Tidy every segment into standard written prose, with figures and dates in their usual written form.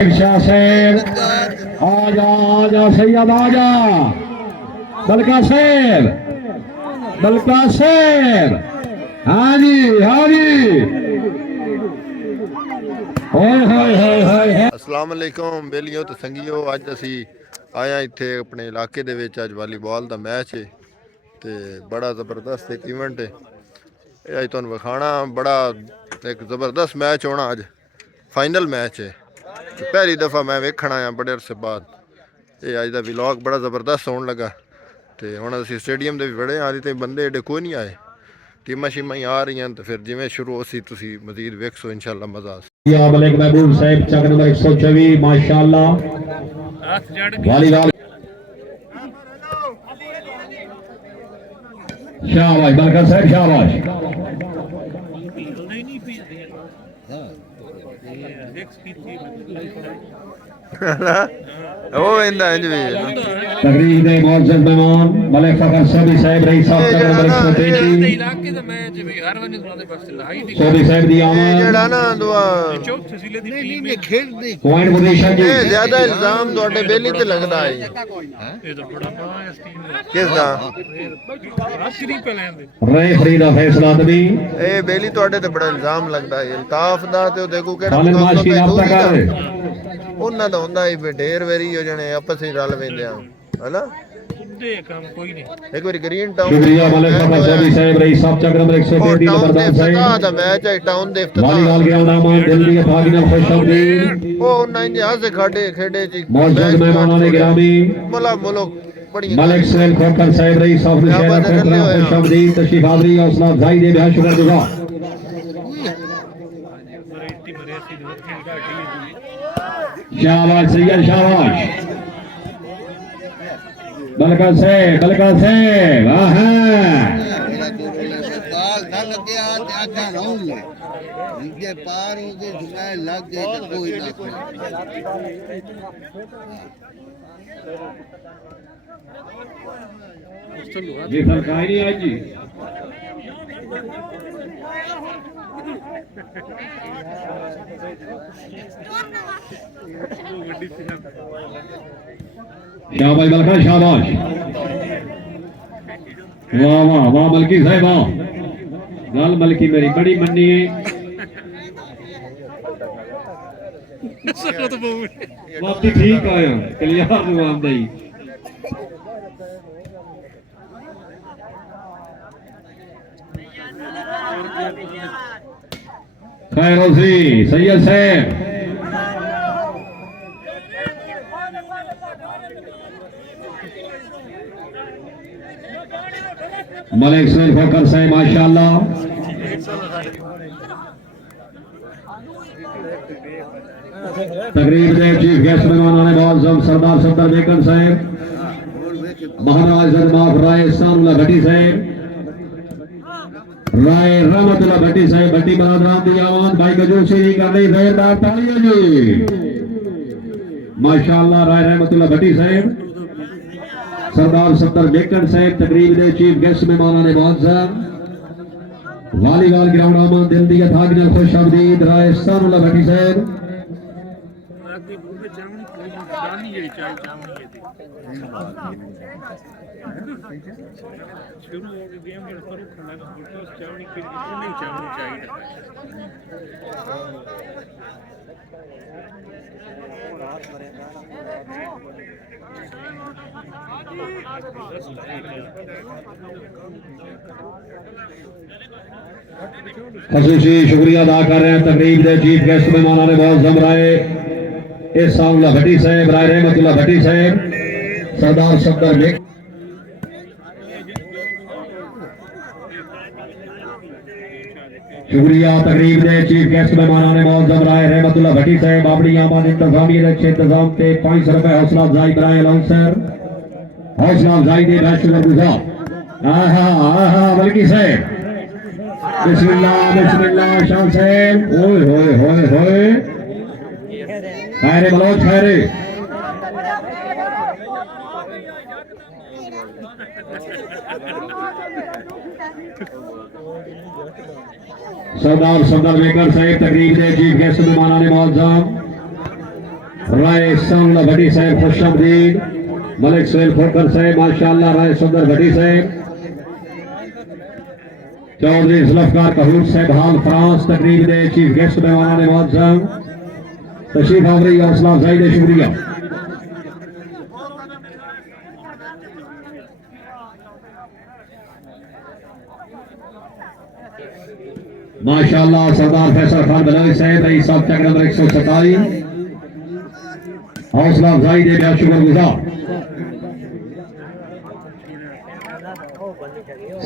शाह शेर आजा आजा सैयद आजा बलका शेर हाँ जी अस्सलाम वालेकुम बेलियो तो संगियो अज असी आया इत्थे अपने इलाके दे विच अज वालीबॉल दा मैच है ते बड़ा ज़बरदस्त एक इवेंट है अज तुहानूं विखाना बड़ा एक ज़बरदस्त मैच होना अज फाइनल मैच है पहली दफ़ा मैं वेखण आया बड़े अरसे बाद ये अज दा व्लॉग बड़ा ज़बरदस्त होने लगा तो हुण असी स्टेडियम दे बड़े हाली ते बंदे एडे कोई नहीं आए टीमां शीमां ही आ रही हैं तो फिर जिवें शुरू होसी तुसी मजीद वेखसो इंशाअल्लाह मज़ा आसे। मलिक महबूब साहब चक नंबर 124 माशाअल्लाह वालीबॉल शाबाश बलका साहब शाबाश वो इंदा इंज भी तकरीर दे मौजूद मेहमान मलिक फखर सोबी साहब रईस साहब चक नंबर 133 इलाके दा मैच भी हर वंज सुनाते बस लड़ाई दी सोबी साहब दी आमद जेड़ा ना दुआ चौथ तहसील दी टीम है खेलदी पॉइंट पोजीशन जी ये ज्यादा इल्जाम ਤੁਹਾਡੇ ਬੇਲੀ ਤੇ ਲੱਗਦਾ ਹੈ ये तो बड़ा बड़ा इस टीम दा ਕਿਸ ਦਾ आखिरी पे लेंदे रेफरी दा फैसला दबी ਇਹ ਬੇਲੀ ਤੁਹਾਡੇ ਤੇ ਬੜਾ ਇਲਜ਼ਾਮ ਲੱਗਦਾ ਹੈ ਇਲਤਾਫ ਦਾ ਤੇ ਉਹ ਦੇਖੋ ਕਿਹੜਾ खालिद माशी राब्ता कर ਉਹਨਾਂ ਦਾ ਹੁੰਦਾ ਹੀ ਢੇਰ ਵੇਰੀ ਹੋ ਜਣੇ ਆਪਸ ਵਿੱਚ ਰਲ ਪੈਂਦੇ ਆ ਹੈਨਾ दे काम कोई नहीं ਇੱਕ ਵਾਰੀ ਗ੍ਰੀਨ ਟਾਊਨ शुक्रिया मलिक फखर सोबी साहब रईस साहब चक नंबर 133 टाउन बरदान साहब ਦਾ ਮੈਚ ਹੈ ਟਾਊਨ ਦੇ वालीबॉल ग्राउंड आमान दिल दी भागी नाल खुशआमदीद ਉਹ ਉਹਨਾਂ ਇੰਜ ਹੱਸ ਖੇਡੇ ਚ मौजूद मेहमानों ने गिरामी ਮਲਾ ਮੁਲਕ बड़ी मलिक सुहेल खोखर साहब रईस साहब मुशर्रफ करना खुशआमदीद तशरीफ हाज़री हौसला अफजाई दे बेहद शुक्रगुजार शाबाश सैयद शाबाश बलका से वाह बाल ना लगे आज आधा राउंड ले इनके पार हो के झुकाए लग गए तो कोई ना जी सरकारी नहीं आज जी शाबाश बलका शाबाश वाह वाह वाह मलकी साहब वाह गल मलकी मेरी बड़ी मन्नी है वापसी ठीक आया कलियार मुआम दई खैर होसी सैयद साहब मलिक सुहेल खोखर साहब माशाअल्लाह तकरीब दे चीफ गेस्ट मेहमान आने मौजूद सरदार सफदर बेकन साहब महाराज जरमाफ राय सानुल्लाह भट्टी साहब राय रहमतुल्लाह भट्टी साहब भट्टी बहादुरान दी आवाज भाई गजू से कर रही जोरदार तालियां जी माशाअल्लाह राय रहमतुल्लाह भट्टी साहब सरदार सफदर बेकन साहब तकरीब दे चीफ गेस्ट मेहमान ने मौजूद वालीबॉल ग्राउंड आमान दिल दी थाग नाल खुशआमदीद राय सानुल्लाह भट्टी साहब आगे पूरे जामनी कोई जानी जेडी चाय जामनी शुरू हो गई गेम के करो खाना तो चावनी की नहीं चावनी चाहिए खसूसी शुक्रिया अदा कर रहे हैं तकरीब दे चीफ गेस्ट मेहमान ने बहुत जमराए सानुल्लाह भट्टी साहब राय रहमतुल्लाह भट्टी साहब सरदार सफदर बेक शुक्रिया तकरीब दे चीफ गेस्ट मेहमान ने बहुत जमराए रहमतुल्लाह भट्टी साहब अपनी आमान इंतजामिया अच्छे इंतजाम ते 500 रुपए हौसला अफजाई बनाए अलाउंसर हौसला अफजाई दे बेहद शुक्रगुजार आहा बल्कि साहब बिस्मिल्लाह शान साहब ओए होए होए होए खैरे बलोच खैरे सरदार सफदर बेकर साहब तकरीब के चीफ गेस्ट मेहमान ने मौजूद राय सामला भट्टी साहब खुश आमदीद मलिक सुहेल खोखर साहब माशाअल्लाह राय सुंदर भट्टी साहब चौधरी जुल्फकार कहूर साहब हाल फ्रांस तकरीब दे चीफ गेस्ट मेहमान मुअज्जम तशरीफ आवरी हौसला अफजाई दे शुक्रिया माशाअल्लाह सरदार फैसल खान बलवी साहब रईस साहब चक नंबर 147 हौसला अफजाई दे बेहद शुक्रगुजार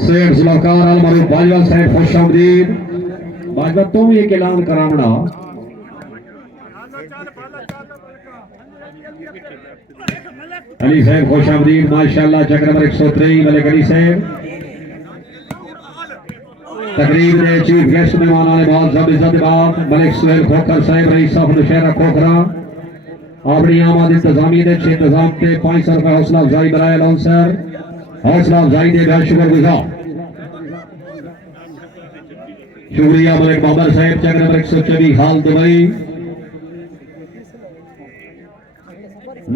सैयद जुल्फकार अल मरूफ बाजवा साहब खुश आमदीद बाजवा तुम ये ऐलान करावना अली साहब खुश आमदीद माशाअल्लाह चक नंबर 123 मलिक अली साहब तकरीब ने चीफ गेस्ट मेहमान आने बाद जब इज्जत बाद मलिक सुहेल खोखर साहब रईस साहब नौशहरा खोखरा अपनी आमद इंतजामी ने इंतजाम के 500 रुपए हौसला अफजाई बनाए लॉन्सर हौसला अफजाई दे बेहद शुक्रगुजार शुक्रिया मलिक बाबर साहब चक नंबर 124 हाल दुबई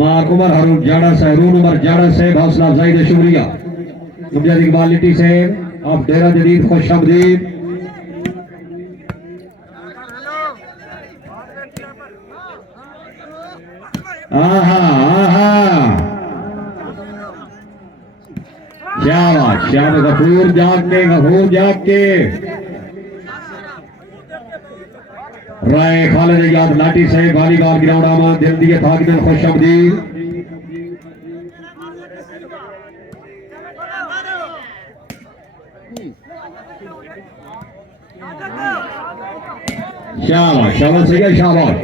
मार उमर हरून जाड़ा साहब उमर जाड़ा साहब हौसला अफजाई दे शुक्रिया अमजद इकबाल लिट्टी साहब आप डेरा जदीद खुश आमदीद आहा आहा शाबाश शाबाश गफूर जाग के राय खालिद याद लाठी साहब वालीबाल ग्राउंड आमा दिल दिए थाकिन खुश आमदीद शाबाश शाबाश सही है शाबाश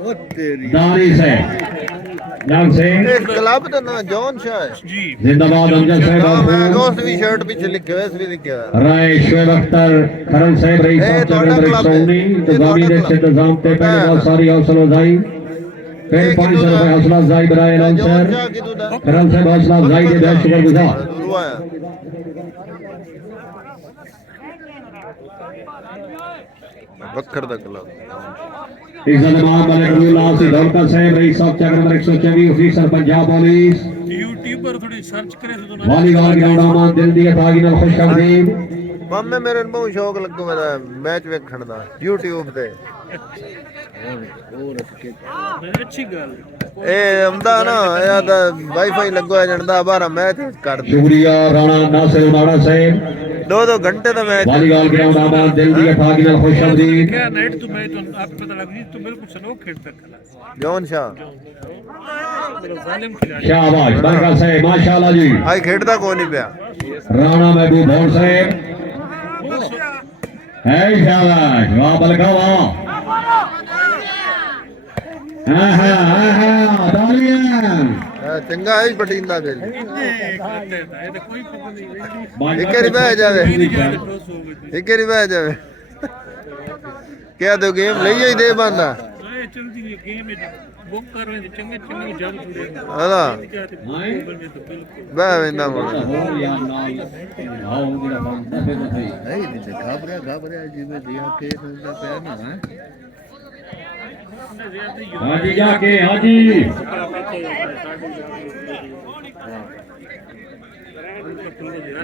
ओ तेरी दारी से नाम से इस क्लब का नाम जॉन शाह है जी जिंदाबाद अमजद साहब नाम है आप दोस्त भी शर्ट पीछे लिखे हुए इसलिए लिखे हुआ राय शोएब अख्तर खरल साहब रईस साहब चक नंबर 119 इंतजामी ने इंतजाम पे पहले बहुत सारी हौसला अफजाई फिर 500 रुपए हौसला अफजाई बनाए लॉन्सर खरल साहब हौसला अफजाई दे बेहद शुक्रगुजार बखर दा क्लब इज्जत इमाम मलिक अब्दुल्लाह से दौलता साहब रईस साहब चक number 124 officer Punjab police YouTube पर थोड़ी सर्च करे तो ना वालीबाल ग्राउंड आमान दिल दिए तागिन खुश आमदीद मामे मेरे ਨੂੰ ਬਹੁਤ ਸ਼ੌਕ ਲੱਗੂ ਮੇਰਾ ਮੈਚ ਵੇਖਣ ਦਾ YouTube ਤੇ अच्छी गल ਇਹ ਆਉਂਦਾ ਨਾ ਇਹ ਤਾਂ ਵਾਈਫਾਈ ਲੱਗਿਆ ਜਾਂਦਾ ਬਾਹਰ ਮੈਚ ਕਰ शुक्रिया राणा नासिर उनाड़ा साहब 2 घंटे ਦਾ ਮੈਚ वालीबाल ग्राउंड आमान दिल दिए तागिन खुश आमदीद क्या नेट तो मैं तो आपको पता लग गई तो बिल्कुल स्लो खेलता खिला ਜੌਨ ਸ਼ਾਹ जालिम खिलाड़ी शाबाश बरकत साहब माशाअल्लाह जी ਅੱਜ ਖੇਡਦਾ ਕੋਈ ਨਹੀਂ ਪਿਆ राणा महबूब भौर साहब है शाबाश वाह बलका वाह आहा आहा तालियां ਚੰਗਾ ਹੈ ਪਟਿੰਦਾ ਫਿਰ ये तो कोई पता नहीं ਇੱਕ ਵਾਰੀ ਬਹਿ ਜਾਵੇ टॉस हो गई ਇੱਕ ਵਾਰੀ ਬਹਿ ਜਾਵੇ ਕਿਹਾ ਦੋ ਗੇਮ ਲਈ ਹੋਈ ਦੇ ਬੰਦਾ ये चलती है गेम में बुक कर रहे हैं चंगे चंगे जल छुड़े ਹਲਾ क्या थे बन तो बिल्कुल ਬਹਿ ਵੇਂਦਾ ਮੁੜ और यार नाल आओ मेरा बंदा फिर तो सही नहीं तो घबरा जिਵੇਂ दिया के नंदा पे ना है हाजी जाके हाजी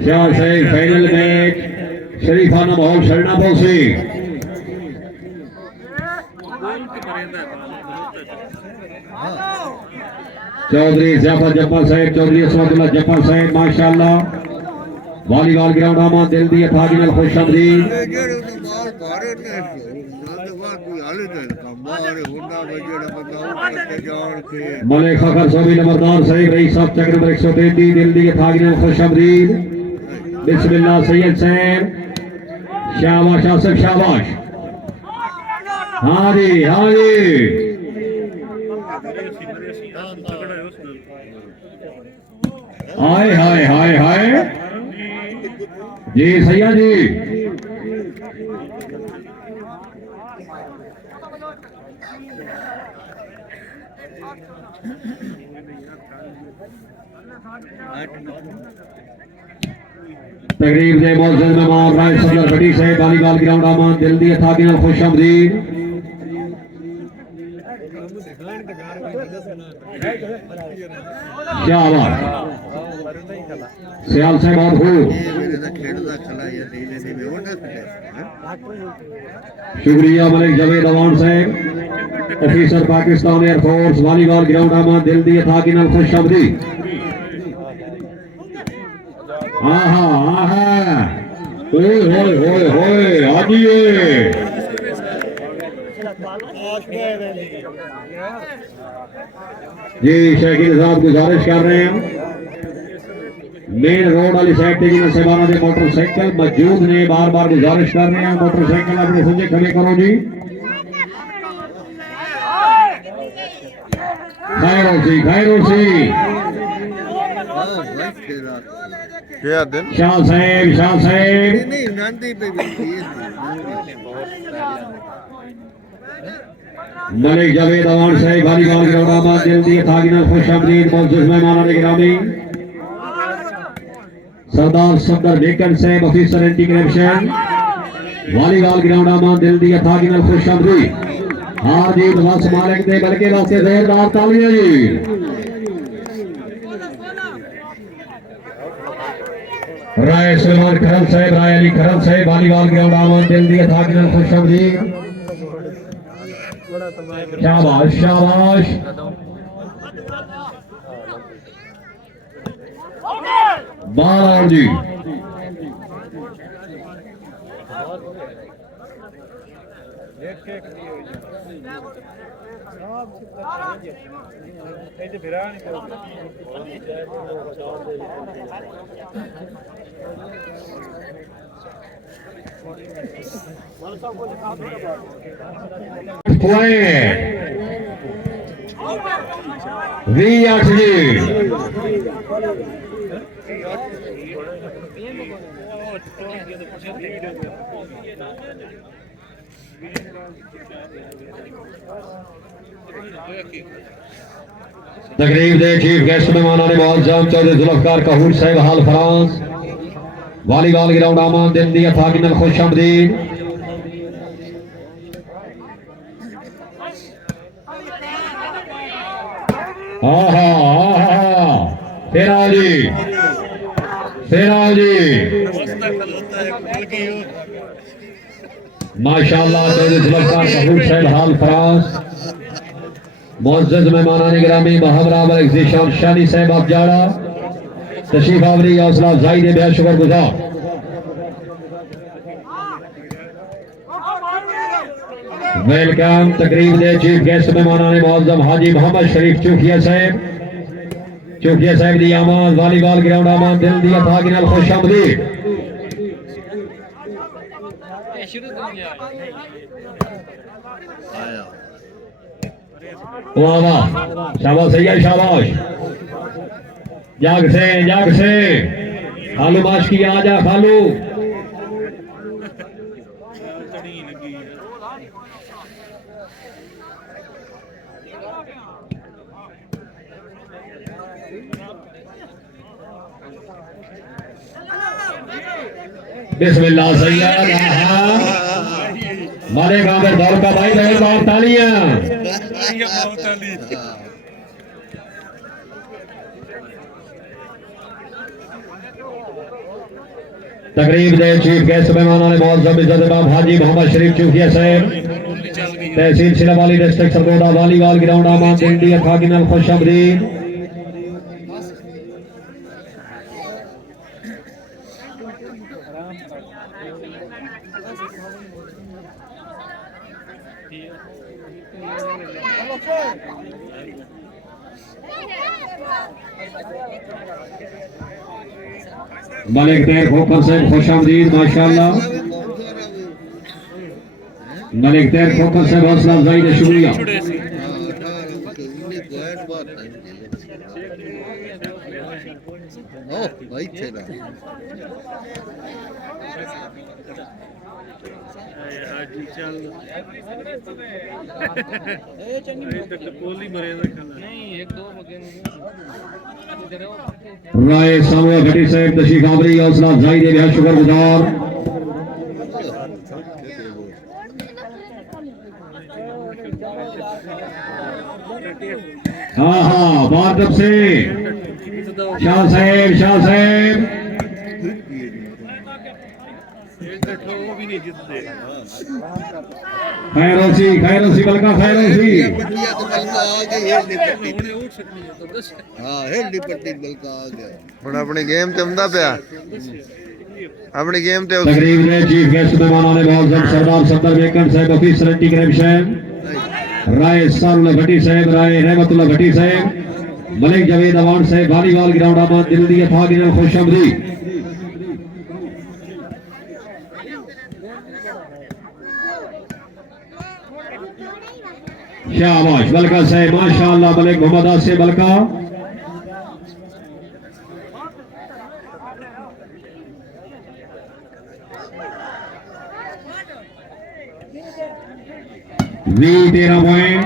शाह साहब फाइनल मैच शरीफाना माहौल शरणा पहुंचे चौधरी जाफर जब्बार साहब चौधरी असमतुल्लाह जब्बार साहब माशाअल्लाह वालीबाल ग्राउंड आमान दिल दिए थागिन खुश आमदीद ਜਿਹੜੇ ਉਹਨੂੰ ਮਾਰ ਭਾਰੇ ਨੇ ਉਹਦੇ ਬਾਅਦ ਕੋਈ ਹਾਲੇ ਤੇ ਕਮਾਰੇ ਹੁੰਦਾ ਵਜੜਾ ਬੰਦਾ ਉਹ ਤੇ ਜਾਣ ਕੇ मलिक फखर सोबी नंबरदार साहब रईस साहब चक नंबर 133 दिल दिए थागिन खुश आमदीद बिस्मिल्लाह सैयद साहब शाबाश आसिफ शाबाश हाजी हाजी हाय हाय हाय हाय जी सैया जी तकरीब दे मौजूद मेहमान राय सदर बड़ी से वालीबॉल ग्राउंड आमान दिल दी था कि ना खुश आमदीद क्या बात सियाल से बहुत खूब मेरे तो खेलता खड़ा या नीले नीले होना शुक्रिया मलिक जावेद अवान साहब officer Pakistan air force volleyball ground आमान दिल दी था कि ना खुश आमदीद आहा आहा ओए होए होए होए आजिए जी शकील साहब गुजारिश कर रहे हैं मेन रोड वाली साइड पे जिन्हें सेवाना दे मोटरसाइकिल मौजूद ने बार बार गुजारिश कर रहे हैं मोटरसाइकिल अपने सज्जे खड़े करो जी खैर सी क्या दिन शाह साहब नहीं नंदी पे भी मलिक जावेद अवान साहब वालीबॉल ग्राउंड आबाद दिल दिए था कि ना खुश आमदीद मौजूद मेहमान गिरामी सरदार सफदर बेकन साहब ऑफिसर इंटीग्रेशन वालीबॉल ग्राउंड आबाद दिल दिए था कि ना खुश आमदीद हाँ जी बस मालिक दे बल्कि वास्ते जोरदार तालियां जी राय सुलेमान खरल साहब राय अली खरल साहब वालीबॉल ग्राउंड आबाद दिल दिए था कि ना खुश आमदीद शाबाश शाबाश बार जी तकरीब दे चीफ गेस्ट मेहमान ने मुअज्जम चौधरी जुल्फकार कहूर साहब हाल फ्रांस वालीबॉल ग्राउंड आमान दिल दिया था कि खुश आमदीद माशाअल्लाह चौधरी जुल्फकार कहूर साहब हाल फ्रांस मुअज़्ज़ज़ मेहमान गिरामी मुहर्रम मलिक ज़ीशान शानी साहब अफजाड़ा तशरीफ आवरी हौसला अफजाई दे बेहद शुक्रगुजार वेलकम तकरीब दे चीफ गेस्ट मेहमान मुअज़्ज़म हाजी मोहम्मद शरीफ चौकिया साहब दी आमाद वालीबॉल ग्राउंड आमाद दिल दिया था कि नाल खुश आमदीद वाह वाह शाबाश सैयद शाबाश जाग से खालू माश की आ जा खालू बिस्मिल्लाह सैयद हमारे गांव में दौड़ का भाई बहुत बहुत तालियां तकरीब दे चीफ गेस्ट मेहमान ने मुअज़्ज़म इज्जत बाब हाजी मोहम्मद शरीफ चौकिया साहब तहसील सिलावाली डिस्ट्रिक्ट सरगोदा वालीबॉल ग्राउंड आमान इंडिया खागिनल खुश आमदीद मलिक तेर खोखर से खुश आमदीद माशाअल्लाह मलिक तेर खोखर से हौसला अफजाई ने शुक्रिया हाजी चल तो कोली मरेगा खाना नहीं एक दो मगे राय सामने घटी साहब तशरीफ आवरी हौसला अफजाई दे बेहद शुक्रगुजार। हाँ हाँ बार तरफ से शाह साहेब खैरोसी बलका खैरोसी पट्टियां तो बलका आ गई हेडली पट्टी हाँ हेडली पट्टी बलका आ गया ਹੁਣ ਆਪਣੀ ਗੇਮ ਤੇ ਆਉਂਦਾ ਪਿਆ ਆਪਣੀ ਗੇਮ ਤੇ तकरीब में चीफ गेस्ट मेहमानों ने बहुत सरदार सत्तर वेकन साहब ऑफिसर एंटी करप्शन राय सारुल्ला भट्टी साहब राय रहमतुल्लाह भट्टी साहब मलिक जवेद अवान साहब वॉलीबॉल ग्राउंड आबाद दिल्ली था गिनल खुशआमदी। शाबाश बलका साहब माशाअल्लाह मलिक मोहम्मद आसिफ बलका वी 13 पॉइंट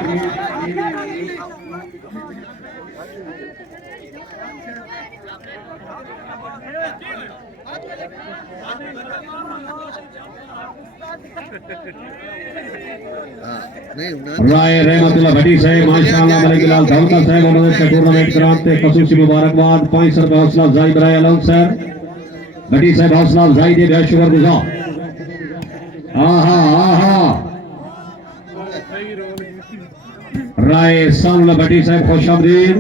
नहीं होना राय रहमतुल्लाह भट्टी साहब माशाअल्लाह मलिक लाल धौलका साहब उन्होंने टूर्नामेंट कराते खसूसी मुबारकबाद 500 रुपए हौसला अफजाई बराए अलाउंस सर भट्टी साहब हौसला अफजाई दे बेहद शुक्रगुजार। राय सारुल्ला भट्टी साहब खुशामदीद।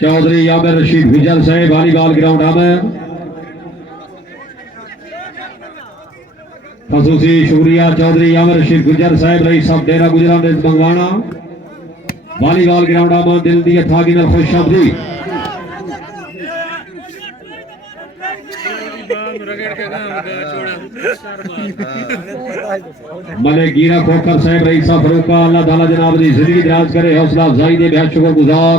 चौधरी आमिर रशीद गुजर साहब वॉलीबॉल ग्राउंड आमिर खसूसी शुक्रिया चौधरी आमिर रशीद गुजर साहब रईस साहब डेरा गुजरात मंगवाना वॉलीबॉल ग्राउंड आमिर दिल दी थागी में खुशामदी। मलिक गिरा खोखर साहब रईस साहब फरूका अल्लाह ताला जनाब दी जिंदगी दराज करे हौसला अफजाई दे बेहद शुक्रगुजार।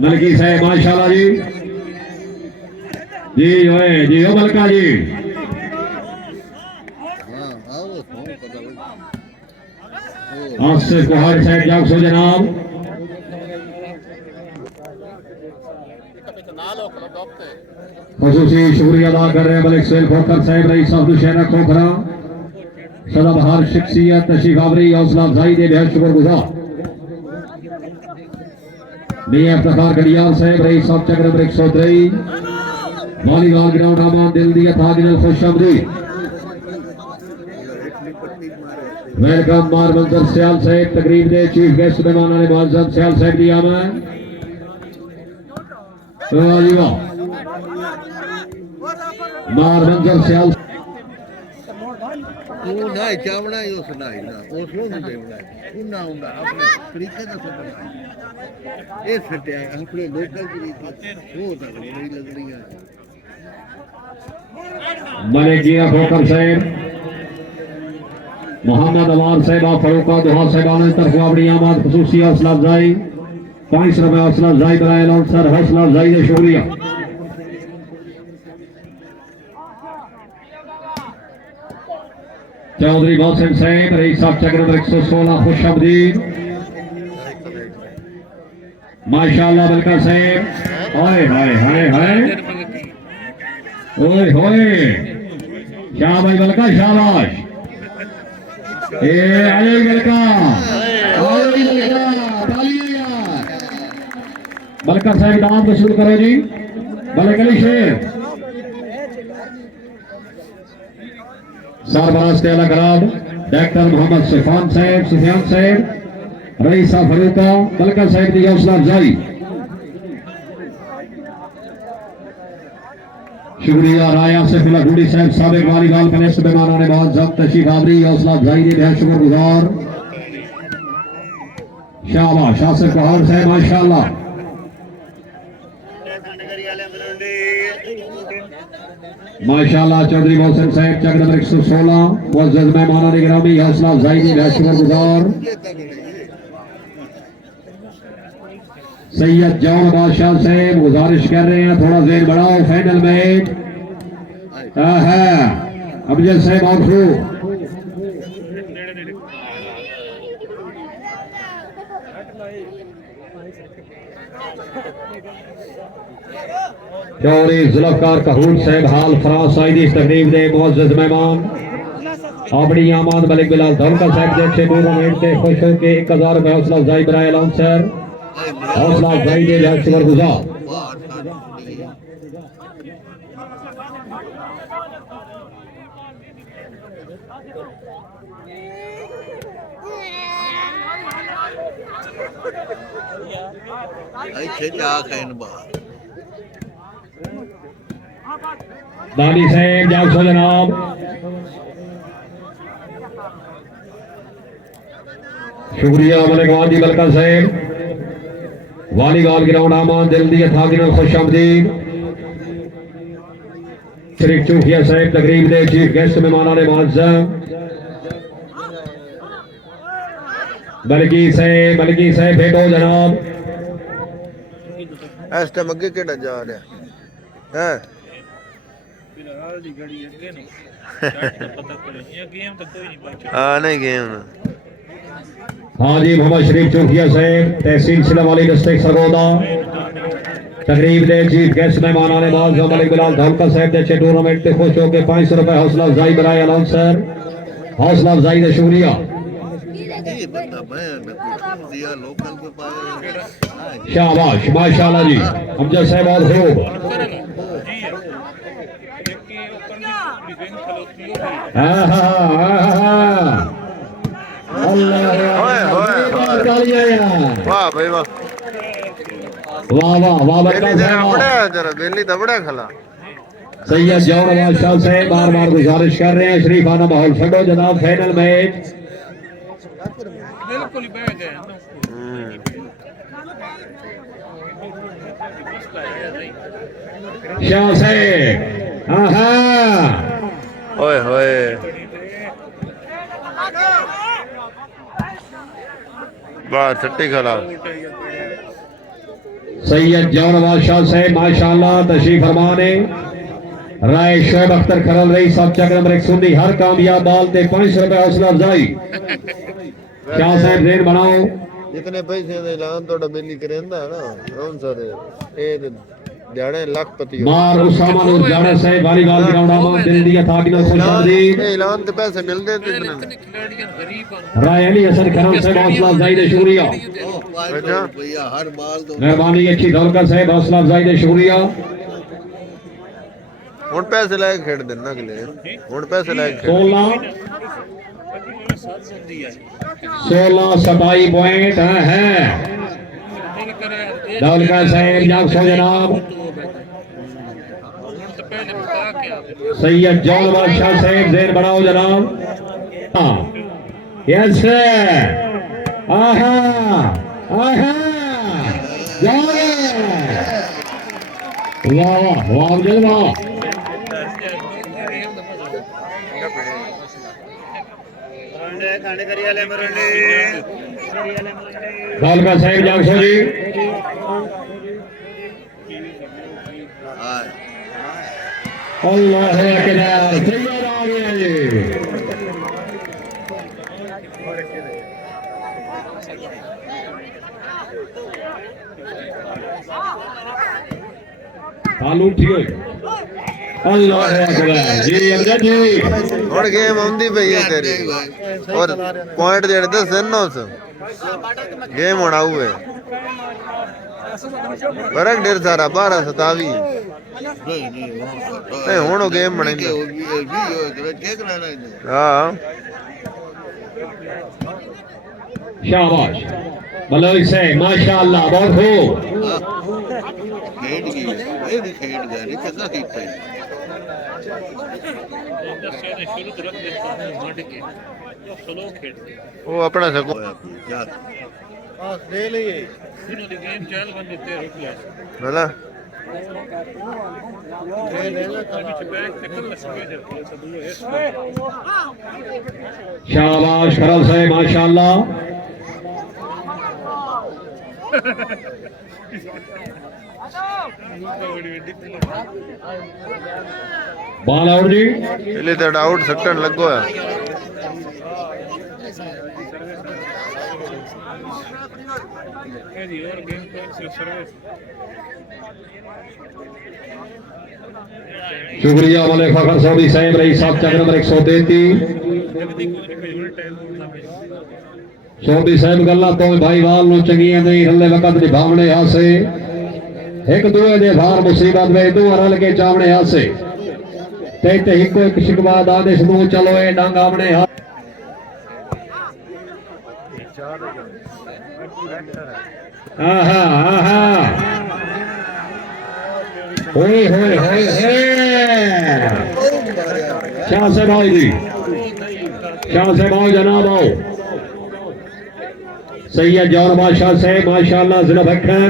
मलकी साहब माशाल्लाह जी ओ मलका जी हाँ आओ तो पता आसिफ कुहाड़ साहब जाग सो जनाब खसूसी शुक्रिया अदा कर रहे हैं मलिक सुहेल खोखर साहब रईस साहब दुशहरा खोखरा सदाबहार शख्सियत तशरीफ आवरी हौसला अफजाई दे बेहद शुक्रगुजार। मियां इफ्तिखार गलियार साहब रईस साहब चक्र नंबर 103 वॉलीबॉल ग्राउंड आमान दिल दी थागिनल खुशामदी। वेलकम मार मंजर सियाल साहब तकरीब दे चीफ गेस्ट मेहमान ने मुअज्जम सियाल साहब दी आमद मार मंजर सियाल वो ना चावना यो सुनाई ना वो सो नहीं देवना उन्ना उन्ना अपने तरीके से सुनाई ये सत्या अपने लोकल की वो तक नहीं लग रही है मलिक गिरा खोखर साहब मोहम्मद अवान साहब फरूका दुहा साहबान तरफ अपनी आमद खसूसी हौसला अफजाई 500 रुपए हौसला अफजाई बनाए अलाउंसर हौसला अफजाई दे शुक्रिया। चौधरी मोहसिन साहब रईस साहब चक्र नंबर 116 खुशामदीद माशाअल्लाह बलका साहब हाय हाय हाय हाय ओए होए शाबाश बलका शाबाश ए अरे बलका तालियां बलका साहब दाम वसूल करो जी बलक अली शेर सरबराज तेला कराब डॉक्टर मोहम्मद सुफियान साहब रईसा फरूका बलका साहब की हौसला अफजाई शुक्रिया राया सिफुल्लाह गुडी साहब साबिक वालीबाल कनेक्ट मेहमान ने बहुत जब्त तशरीफ आवरी हौसला अफजाई दे बेहद शुक्रगुजार। शाबाश शासिर पहाड़ साहब माशाल्लाह। माशाल्लाह चौधरी मोहसिन साहब चक नंबर 116 मुअज़्ज़ज़ मेहमानान गिरामी हौसला अफ़ज़ाई का शुक्रगुज़ार। सैयद जौन बादशाह साहब गुजारिश कर रहे हैं थोड़ा जेर बढ़ाओ फाइनल मैच है। अफजल साहब आउट चौधरी जुल्फ़कार कहूर साहब हाल फ्रांस आई इस तकरीब दे मुअज़्ज़ज़ मेहमान अपनी आमद मलिक बिलाल धौलका साहब के अच्छे टूर्नामेंट से खुश होकर 1000 रुपए हौसला अफ़ज़ाई बराए अलाउंसर हौसला अफ़ज़ाई के शुक्रगुज़ार। दानी साहब जागो जनाब। शुक्रिया मलिक वादी बलका साहब वाली गाल ग्राउंड आमान दिल दी था खुश आमदीद। शरीफ चूफिया साहब तकरीब दे चीफ गेस्ट मेहमान ने मुअज़्ज़ा मलकी साहब भेटो जनाब। इस टाइम अगे केड़ा जा रहा है फिलहाल दी घड़ी अगे नहीं पता कोई ये गेम तो कोई नहीं बचा। हाँ नहीं गेम हाँ जी मोहम्मद शरीफ चौकिया साहब तहसील सिलावाली डिस्ट्रिक्ट सरगोदा तकरीब दे चीफ गेस्ट मेहमान आने मुअज़्ज़ज़ मलिक बिलाल धौलका साहब दे अच्छे टूर्नामेंट ते खुश होकर 500 रुपए हौसला अफ़ज़ाई बराए अलाउंसर हौसला अफ़ज़ाई का शुक्रिया। शाबाश माशाल्लाह जी अफजल साहब और खूब वाह भाई वाह वाह वाह वाह बेली तो बड़ा खला। सैयद जौन बादशाह साहब बार बार गुजारिश कर रहे हैं शरीफाना माहौल छो जनाब फाइनल मैच बिल्कुल ही बैठ गए शाह साहब ओए होए बाहर छट्टी खला। सैयद जौन बादशाह साहब माशाल्लाह तशरीफ फरमाने राय शोएब अख्तर खरल रही सब चक नंबर 119 हर कामयाब बाल ते 500 रुपए हौसला अफजाई शाह साहब जेन बनाओ जितने पैसे दे ऐलान तोड़ा बेली करेंदा है ना कौन सा दे ए दिहाड़े लखपति मार उसामा नूर जाड़ा साहब वाली गाल ग्राउंड आमा दिल दिया था बिना खुशामदीद ऐलान ते पैसे मिलदे ते इतने राय अली हसन खरल साहब हौसला अफजाई दे शुक्रिया अच्छा हर बाल दो मेहरबानी अच्छी दौलका साहब हौसला अफजाई दे शुक्रिया। ਹੁਣ ਪੈਸੇ ਲੈ ਕੇ ਖੇਡ ਦੇਣਾ ਅਗਲੇ ਹੁਣ ਪੈਸੇ ਲੈ ਕੇ 16 27 पॉइंट है दौलका साहब जाग सो जनाब सैयद जौन बादशाह साहब जेर बढ़ाओ जनाब यस आहा आहा वाह वाह वाह दौलका साहब जागसो जी अल्लाह अकबर तैयार आ गया जी तालू ठीक अल्लाह अकबर जी अमजद जी ਹੁਣ ਗੇਮ ਆਉਂਦੀ ਪਈ ਹੈ ਤੇਰੀ ਔਰ ਪੁਆਇੰਟ ਜਿਹੜੇ ਦੱਸੇ ਨਾ ਉਸ ਗੇਮ ਹੁਣ ਆਊ ਹੈ ਫਰਕ ਢੇਰ ਸਾਰਾ 12 27 ਨਹੀਂ ਹੁਣ ਉਹ ਗੇਮ ਬਣੇਗਾ ਹਾਂ शाबाश मलोई से माशाअल्लाह बहुत खूब खेड गई ये भी खेड गया नहीं कितना कीता है वो अपना सको ਆ ਦੇ ਲਈ ਇਹਨਾਂ ਦੀ ਗੇਮ ਚੱਲ ਬੰਦੇ ਤੇ ਰੁਕ ਗਿਆ बोला ਦੇ ਲੈ ਲੈ ਵਿੱਚ ਬੈਕ ਤੇ ਕੱਲ ਸਕੇ ਜਰ ਸਦੂ ਇਸ शाबाश करल साहब माशाल्लाह बॉल आउट जी पहले तो आउट सट्टन लगो है ਇਹਦੀ ਹੋਰ ਗੇਮ ਤੋਂ ਸਰਵਿਸ शुक्रिया वाले फखर सऊदी साहब रही साहब चक्र नंबर 133 सऊदी साहब गल्ला तो भाईवाल नु चंगियां नहीं हल्ले वक्त निभावने आसे एक दूए दे भार मुसीबत में दो रल के चावने आसे ते ते हिको एक शिकवा आदेश दो चलो ए डांग आमने आहा आहा होए होए होए शाह से भाई जी शाह से भाई जनाब आओ सैयद जौन बादशाह से माशाल्लाह जिला बखर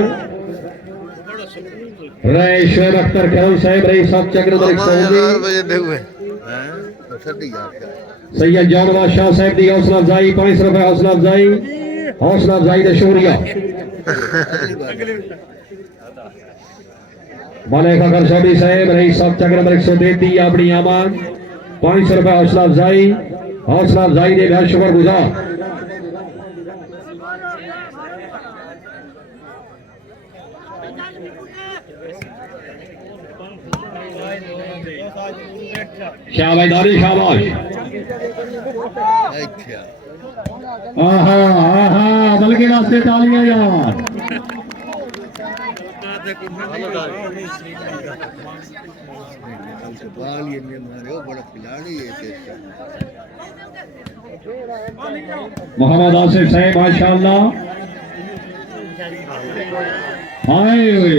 रेशर अख्तर करम साहब रही सब चक्र नंबर 119 बजे देखो हैं सदी यार सैयद जौन बादशाह साहब दी हौसला अफजाई 5 रुपए हौसला अफजाई दे शुक्रिया भले फखर सऊदी साहब रही सब चक्र नंबर 133 अपनी आमान 500 रुपए हौसला अफजाई दे बहुत शुक्र गुजार शाबाश शाबाश अच्छा आहा आहा बल्कि रास्ते तालियां यार बाल ये मारे हो बड़ा खिलाड़ी है मोहम्मद आसिफ साहब माशाल्लाह हाय ओए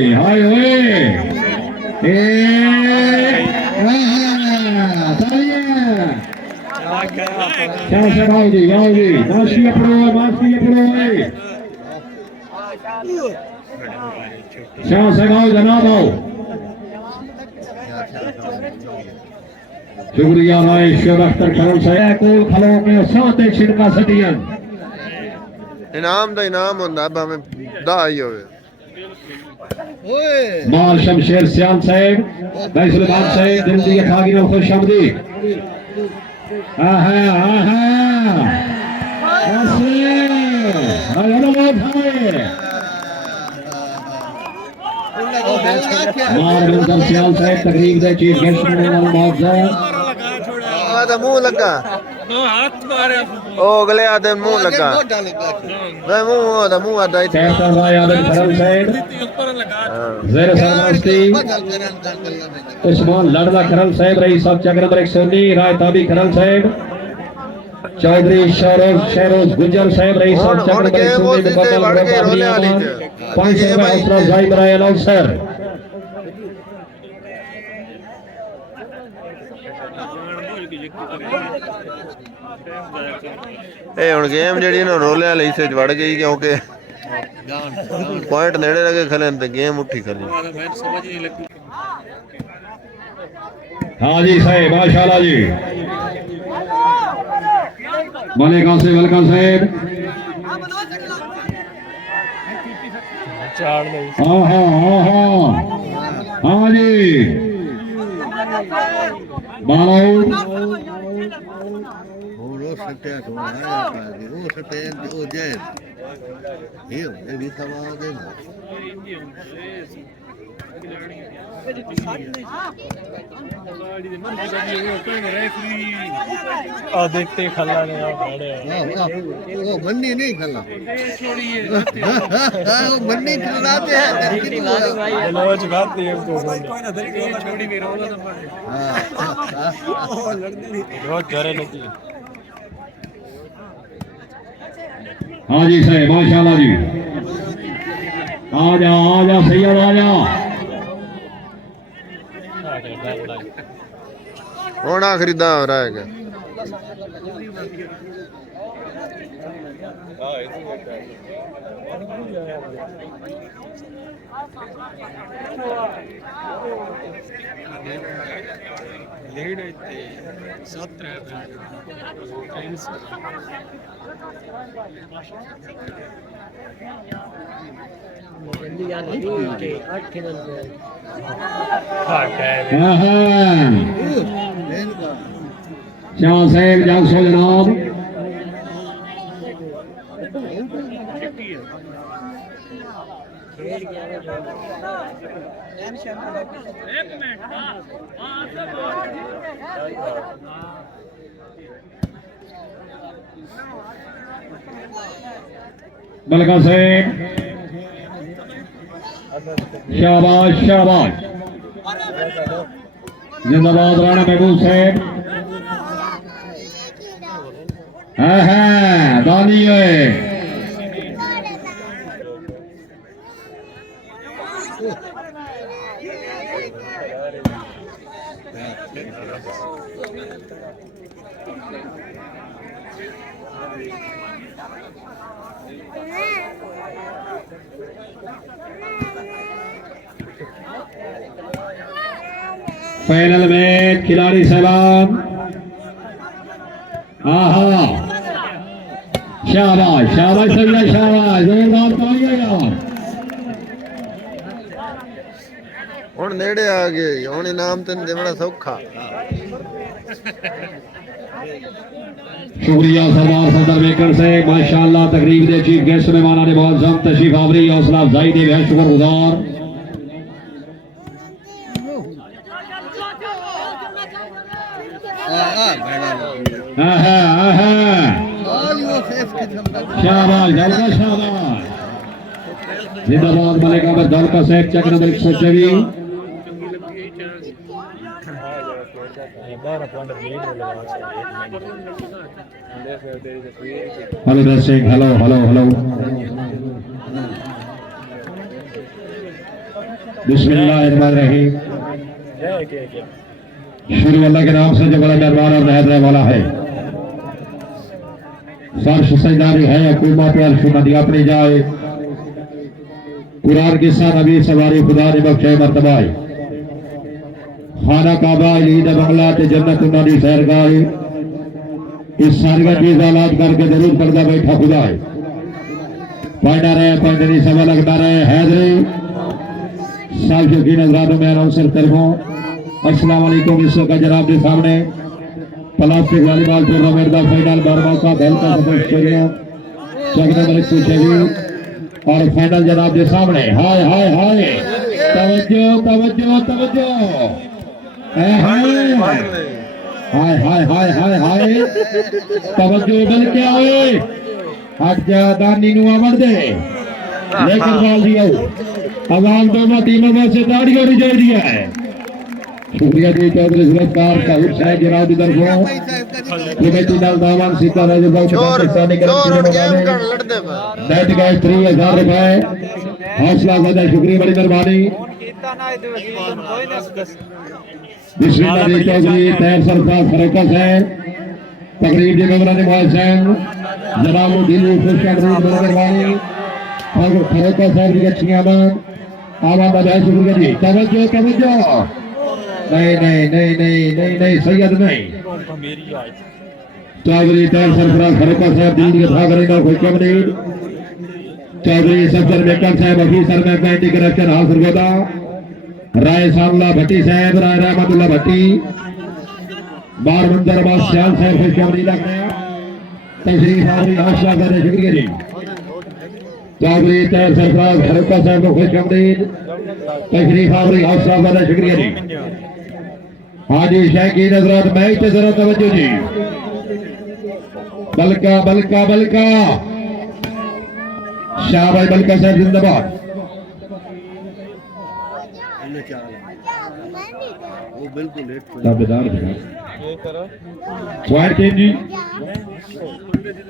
ए तालियां क्या से भाई जी मासी अपनो शाह से भाई जनाब आओ शुक्रिया भाई शेर अख्तर करम साहब को खलो के साथ छिड़का सदियन इनाम दा इनाम होंदा अब हमें दा ही होवे ओए माल शमशेर सियाल साहब भाई सुलेमान साहब दिल दी खागी न खुश आमदीद आहा आहा आसे अरे भाई मार बिल्कुल सियाल साहब तकरीब दे चीफ गेस्ट बनने वाला मुआवजा आ दा मुंह लगा हाथ मारे ओ अगले आदे मुंह लगा वे मुंह दा मुंह आदा कहता भाई आदम करम साहब ऊपर लगा ज़ेर सरमस्ती उस्मान लड़दा करम साहब रही सब चक्र नंबर 119 राय ताबी करम साहब चौधरी शहरोज गुजर साहब रही सब चक्र नंबर 119 500 रुपए हौसला अफजाई बनाए अनाउंसर ए हुन गेम जेडी ना रोले वाली से वड़ गई क्योंकि पॉइंट नेड़े लगे खले ते गेम उठी खली मैं समझ नहीं लगी हाँ जी साहब माशाल्लाह जी वेलकम साहब हाँ जी बालाऊ वो सट्टे तो आया वो सट्टे वो जय ये भी सवाल है देखते खल्ला ने वो बन्नी नहीं खल्ला वो बन्नी खिलाते हैं लोच खाते हैं तो कोई ना दल के छोड़ी भी रोला तो रोज घरे लगी हाँ जी साहब माशाल्लाह जी आजा सैयद आजा ਹੁਣ ਆਖਰੀ ਦਾ ਰਹਿ ਗਿਆ शाह साहब जाओ सो जनाब मलका साहब शाबाश शाबाश जिंदाबाद राणा महबूब साहब है दानिए फाइनल में खिलाड़ी सलाम आहा शाबाश शाबाश सैयद शाबाश जोरदार तालियां यार ਹੁਣ ਨੇੜੇ ਆ ਗਏ ਹੁਣ ਇਨਾਮ ਤੈਨੂੰ ਦੇਣਾ ਸੌਖਾ शुक्रिया सरदार सदर मेकर से माशाअल्लाह तकरीब दे चीफ गेस्ट मेहमान ने बहुत जम तशरीफ आवरी हौसला अफजाई दे बेहद शुक्रगुजार शाबाश जलवा शाबाश जिंदाबाद मलिक अहमद दल का सेक चेक नंबर 124 हेलो दर्शक हेलो हेलो हेलो बिस्मिल्लाहिर्रहमानिर्रहीम शुरू अल्लाह के नाम से जो बड़ा दरबार और रहने वाला है फर्श सजदारी है हुकूमत प्यार शुमादी अपनी जाए कुरान की सा नबी सवारी खुदा ने बख्शे मर्तबा खाना काबा ईद बंगला ते जन्नत उन्नादी सैरगाह इस सारगा चीज आलाद करके जरूर पर्दा बैठा खुदा है पढ़ना रहे पढ़ने सवा लगता रहे हैदरी साल जो की नजरातों में अनाउंसर तरफों अस्सलाम वालेकुम इस का जनाब के सामने प्लास्टिक वॉलीबॉल टूर्नामेंट का फाइनल बर्मा का बेल का ऑस्ट्रेलिया चकना मलिक सुचेवी और फाइनल जनाब के सामने हाय हाय हाय तवज्जो तवज्जो तवज्जो हाय हाय हाय हाय हाय हाय तवज्जो बल के आए हट जा दानी नु आवर दे लेकर बाल दिया आवाम दोनों टीमों में से दाढ़ी और रिजल्ट दिया है शुक्रिया जी चौधरी गिरफ्तार का उत्साह जनाब इधर को कमेटी दल दामन सितारा जो पाकिस्तानी नेट गए 3000 रुपए हौसला अफजा शुक्रिया बड़ी मेहरबानी बिस्मिल्लाह जी चौधरी तैर सरफराज फरोखत है तकरीब के मेहमान मुहसन जनाब दिल्ली खुशखबरी बड़ी मेहरबानी फरोखत साहब की अच्छी आमद आवाज बजाय शुक्रिया जी तवज्जो तवज्जो नहीं नहीं नहीं नहीं नहीं नहीं सैयद नहीं चौधरी तैर सरफराज फरोखत साहब दिल्ली के था करेगा कोई कम नहीं चौधरी सफदर मेकर साहब ऑफिसर में एंटी करप्शन हासिल होता राय सामला भट्टी साहब राय रहमतुल्लाह भट्टी बार मंदर अब्बास श्याम साहब से शामिल लगना तशरीफ आवरी हौसला करने शुक्रिया जी चौधरी तैर सरफराज फरोखत साहब को खुश आमदीद तशरीफ आवरी हौसला करने शुक्रिया जी हाजी शेख की नजरात मैच से जरा तवज्जो जी बलका बलका बलका शाह भाई बलका साहब जिंदाबाद वो बिल्कुल लेट पॉइंट जी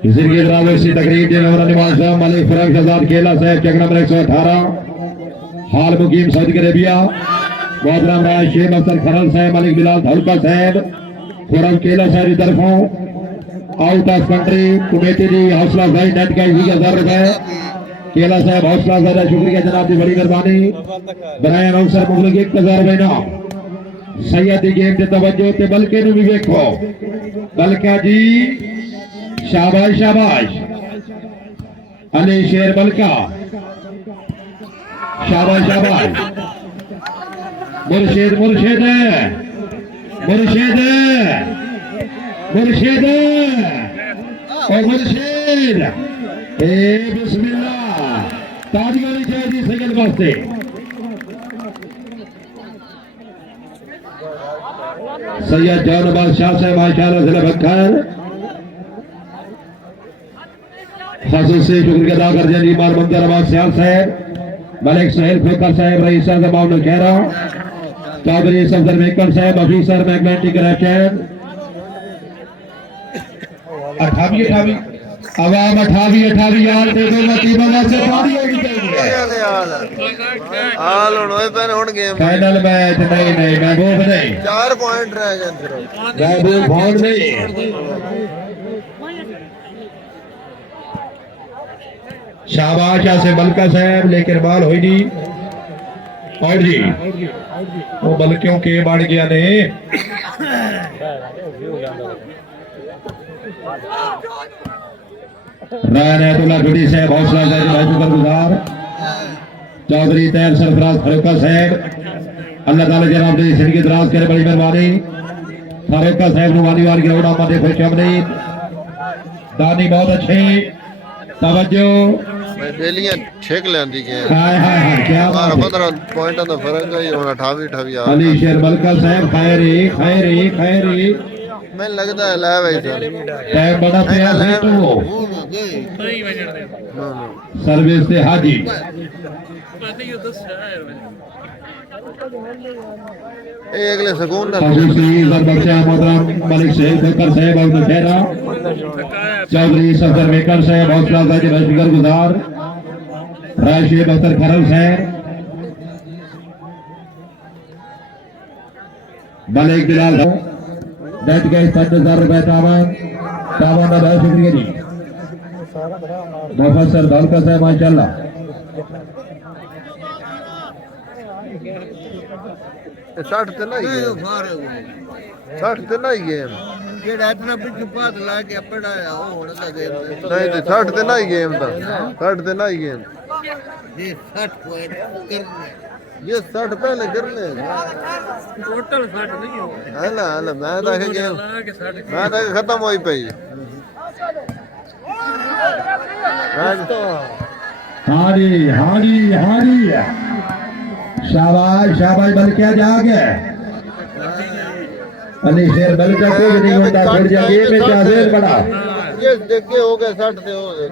किसी की से तकरीब के मेहमान निवास मलिक फराग शहजाद केला साहब चेक नंबर 118 हाल मुकीम सऊदी अरेबिया मोहतरम राय शेख अख्तर खरल साहब मलिक बिलाल धौलका साहब खुरम केला साहब की तरफों आउट ऑफ कंट्री कमेटी जी हौसला भाई नेट का 1000 रुपए केला साहब हौसला अफजाई शुक्रिया जनाब की बड़ी मेहरबानी बनाया अवसर मुगल 1000 इनाम सैयद दी गेम ते तवज्जो ते बलके नु भी देखो बलका जी शाबाश शाबाश अली शेर बलका शाबाश शाबाश मुर्शिद मुर्शिद मुर्शिद मुर्शिद ओ मुर्शिद ए बिस्मिल्लाह तालियां दी चाहिए सैयद वास्ते सैयद जान बादशाह साहब माशाअल्लाह जिला बखर खासूसी शुक्रिया अदा कर दिया ईमान मंजर अब्बास सियाल साहब मलिक सुहेल खोकर साहब रईस आजम माउल खैरा चौधरी सफदर मेकन साहब ऑफिसर मैग्नेटिक रैकेट 28 आवाम 28 यार दे दो टीम वास्ते पारी होगी चाहिए हाल हुन होए पैन हुन गेम फाइनल मैच नहीं नहीं महबूब नहीं 4 पॉइंट रह गए सिर्फ महबूब फोन नहीं शाबाश से बलका साहब लेकिन बाल हुई नहीं और जी वो बलकियों के बढ़ गया ने रायतुल्लाह गुडी साहब हौसला अफजाई शुक्रगुजार चौधरी तैयब सरफराज फारूका साहब अल्लाह ताला जनाब दी जिंदगी दराज करे बड़ी मेहरबानी फारूका साहब नुमानी वाली ग्राउंड आमा देखो चमनी दानी बहुत अच्छी तवज्जो मैं बेलियां ठेक लेंदी के हाय हाय हाय क्या बात है 15 पॉइंटां दा फर्क है हुन 28 यार अली शेर बलका साहब खैरी खैरी खैरी मैं लगदा है ले भाई सर टाइम बड़ा प्यार है तो नहीं वजन दे सर्विस से हाजी पता ही तो शायर ए अगले सुकून ना खासूसी इज्जत बख्शा मोहतरम मलिक शेख खोकर साहब और खैरा चौधरी सफदर मेकर साहब हौसला अफजाई शुक्र गुजार राशिद बख्तर खरल साहब मलिक बिलाल डेट गए 5000 रुपए तावन का बहुत शुक्रिया जी मुफस्सर दौलका साहब माशाल्लाह साठ ते नहीं गेम 60 ते नहीं गेम जेड़ा इतना पिछ पात ला के पढ़ाया वो होने का गेम नहीं ते 60 ते नहीं गेम दा 60 ते नहीं गेम ये 60 पॉइंट करने ये 60 पहले करने टोटल 60 नहीं हो है ना मैं तो आखे गेम ला के 60 मैं तो आखे खत्म होई पई हारी हारी हारी शाबाश शाबाश बलकिया जागे अली शेर बलका को भी नहीं होता छोड़ जाए में चाजेर बड़ा ये देख के हो गए 60 ते हो गए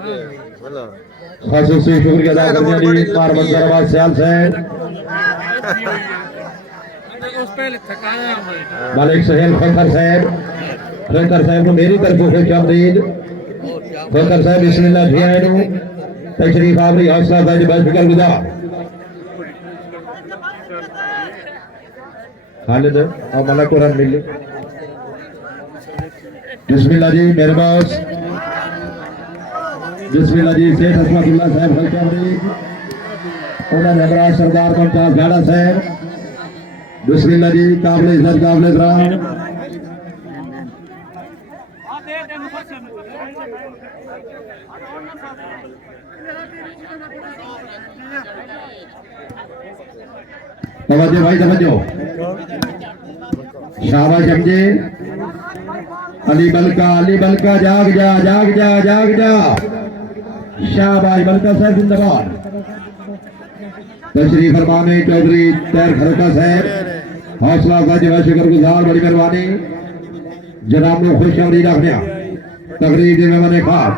भला खासूसी शुक्रिया अदा करने दी मार मंजर अब्बास सियाल साहब उस पहले थकाया हमें मलिक सुहेल खोकर साहब को मेरी तरफ से खुशामदीद खोकर साहब बिस्मिल्लाह जी आए नु तशरीफ आवरी हौसला अफजाई बहुत शुक्रगुजार खालिद और मलक को रन मिले बिस्मिल्लाह जी मेरे बॉस बिस्मिल्लाह जी शेख हसमतुल्लाह साहब खुशामदीद उन्होंने हमरा सरदार मुमताज गाड़ा साहब बिस्मिल्लाह जी काबिल इज्जत काबिल इकराम तवज्जो भाई तवज्जो शाबाश समझे अली बलका जाग जा शाबाश बलका साहब जिंदाबाद तशरीफ फरमाने चौधरी तैर खरका साहब हौसला अफजाई बहुत शुक्रगुजार बड़ी मेहरबानी जनाब को खुश आमदीद रखने तकरीर के मेहमान खास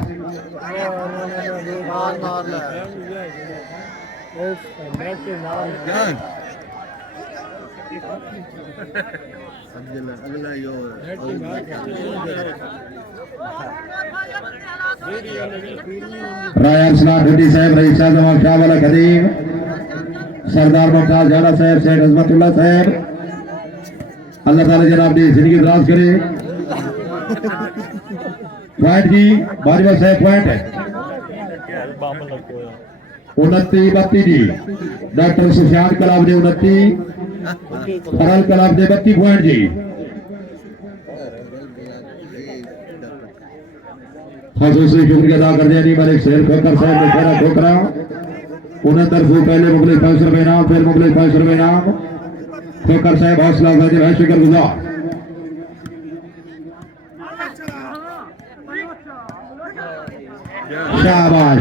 अगला यो राय अरसलान भुट्टी साहब रईस आजम शाह वाला खदीम सरदार मुमताज झाड़ा साहब शेख हजमतुल्लाह साहब अल्लाह ताला जनाब दी जिंदगी दराज करे पॉइंट की बाजवा साहब पॉइंट है 29-32 जी डॉक्टर सुशांत क्लब ने 29 फरल क्लब ने 32 पॉइंट जी खसूसी शुक्रिया अदा कर दिया जी मलिक शेर खोकर साहब ने फेरा ठोकरा 69 पहले मुगलिक 500 रुपए इनाम फिर मुगलिक 500 रुपए इनाम खोकर साहब हौसला अफजाई भाई शुक्र गुजार शाबाश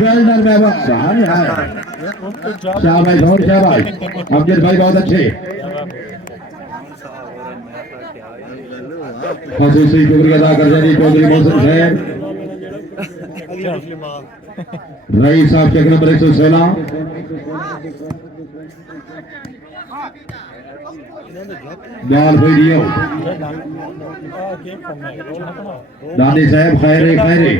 वेल्डन में शाबाश और शाबाश अमजद भाई बहुत अच्छे खसूसी शुक्रिया अदा कर दिया जी चौधरी मोहसिन साहब रईस साहब चेक नंबर 116 बाल वीडियो दादी साहब खैरे खैरे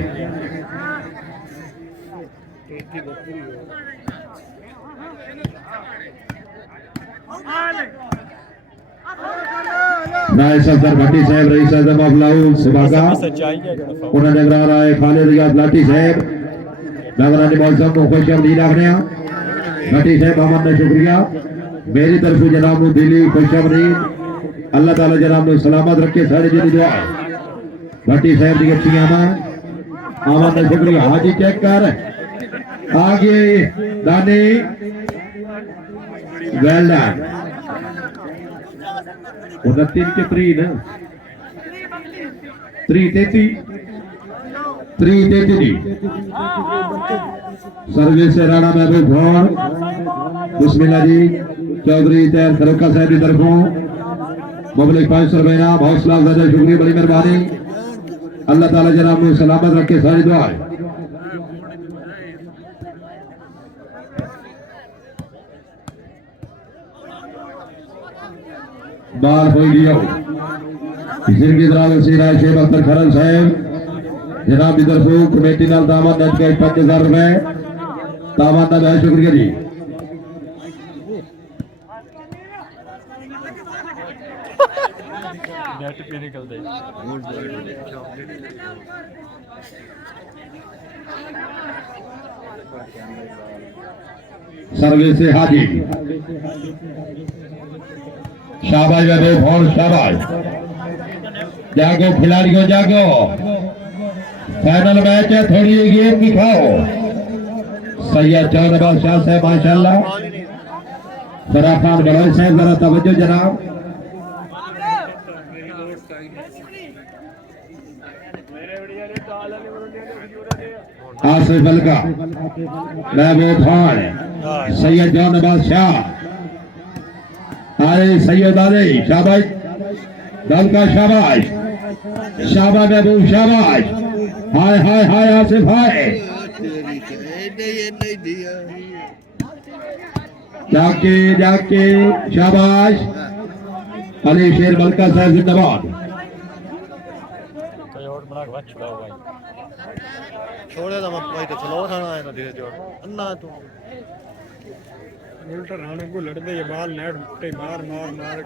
नायब सफदर भट्टी साहब रईस आजम ऑफ लाहौर सुबागा उन्होंने नगरा रहा है खालिद रियाज लाठी साहब नगरानी मौसम को खुश आमदीद आखने भट्टी साहब अमन ने शुक्रिया मेरी तरफ जनाब दिली खुश आमदीद अल्लाह ताला जनाब ने सलामत रखे सारे जी दुआ भट्टी साहब की अच्छी अमन ने शुक्रिया हाजी चेक कर आगे दानी वेल डन 29 के 3 ना 3-33 जी सर्विस से राणा महबूब भौर बिस्मिल्लाह जी चौधरी तैर खरोका साहब की तरफों मुबलिक 500 रुपए इनाम हौसला अफजाई शुक्रिया बड़ी मेहरबानी अल्लाह ताला जनाब को सलामत रखे सारी दुआ बाल वीडियो जिनकी तरफ से राय शेख अख्तर खरल साहब जनाब की तरफ कमेटी नाल दामन नच के 5000 रुपए दामन का बहुत शुक्रिया जी सर्विस से हाजी शाबाश वैभव भौर शाबाश जागो खिलाड़ियों जागो फाइनल मैच है थोड़ी गेम दिखाओ सैयद चौधरी शाह साहब माशाल्लाह फराह खान बड़ोई साहब जरा तवज्जो जनाब आसिफ अलका महबूब खान सैयद जौन नवाज शाह अरे सैयद आले शाबाश दल का शाबाश शाबाश महबूब शाबाश हाय हाय हाय आसिफ हाय जाके जाके शाबाश अली शेर मलका साहब जिंदाबाद छोड़े तो मैं तो चलो थाना है ना धीरे जोड़ अन्ना तू उल्टा राणे को लड़ते ये बाल नेट उठे मार मार मार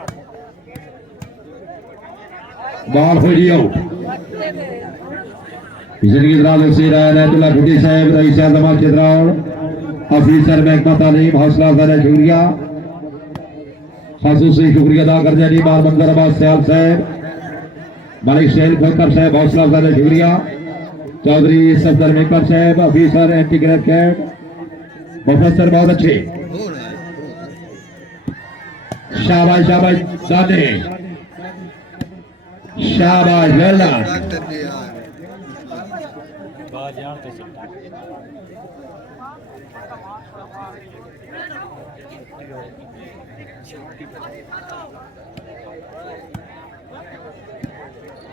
बाल हो लियो जिंदगी दराज से रहमतुल्लाह भुट्टी साहब रईस आजम चित्राल ऑफिसर महकमा तालीम हौसला अफजाई शुक्रिया खासूसी शुक्रिया अदा कर दिया बाल मंजर अब्बास सयाल साहब मलिक शेर खोकर साहब हौसला अफजाई शुक्रिया चौधरी सफदर मेकर साहब ऑफिसर एंटी ग्रेड प्रोफेसर बहुत अच्छे शाबाश शाबाश दाने शाबाश वेला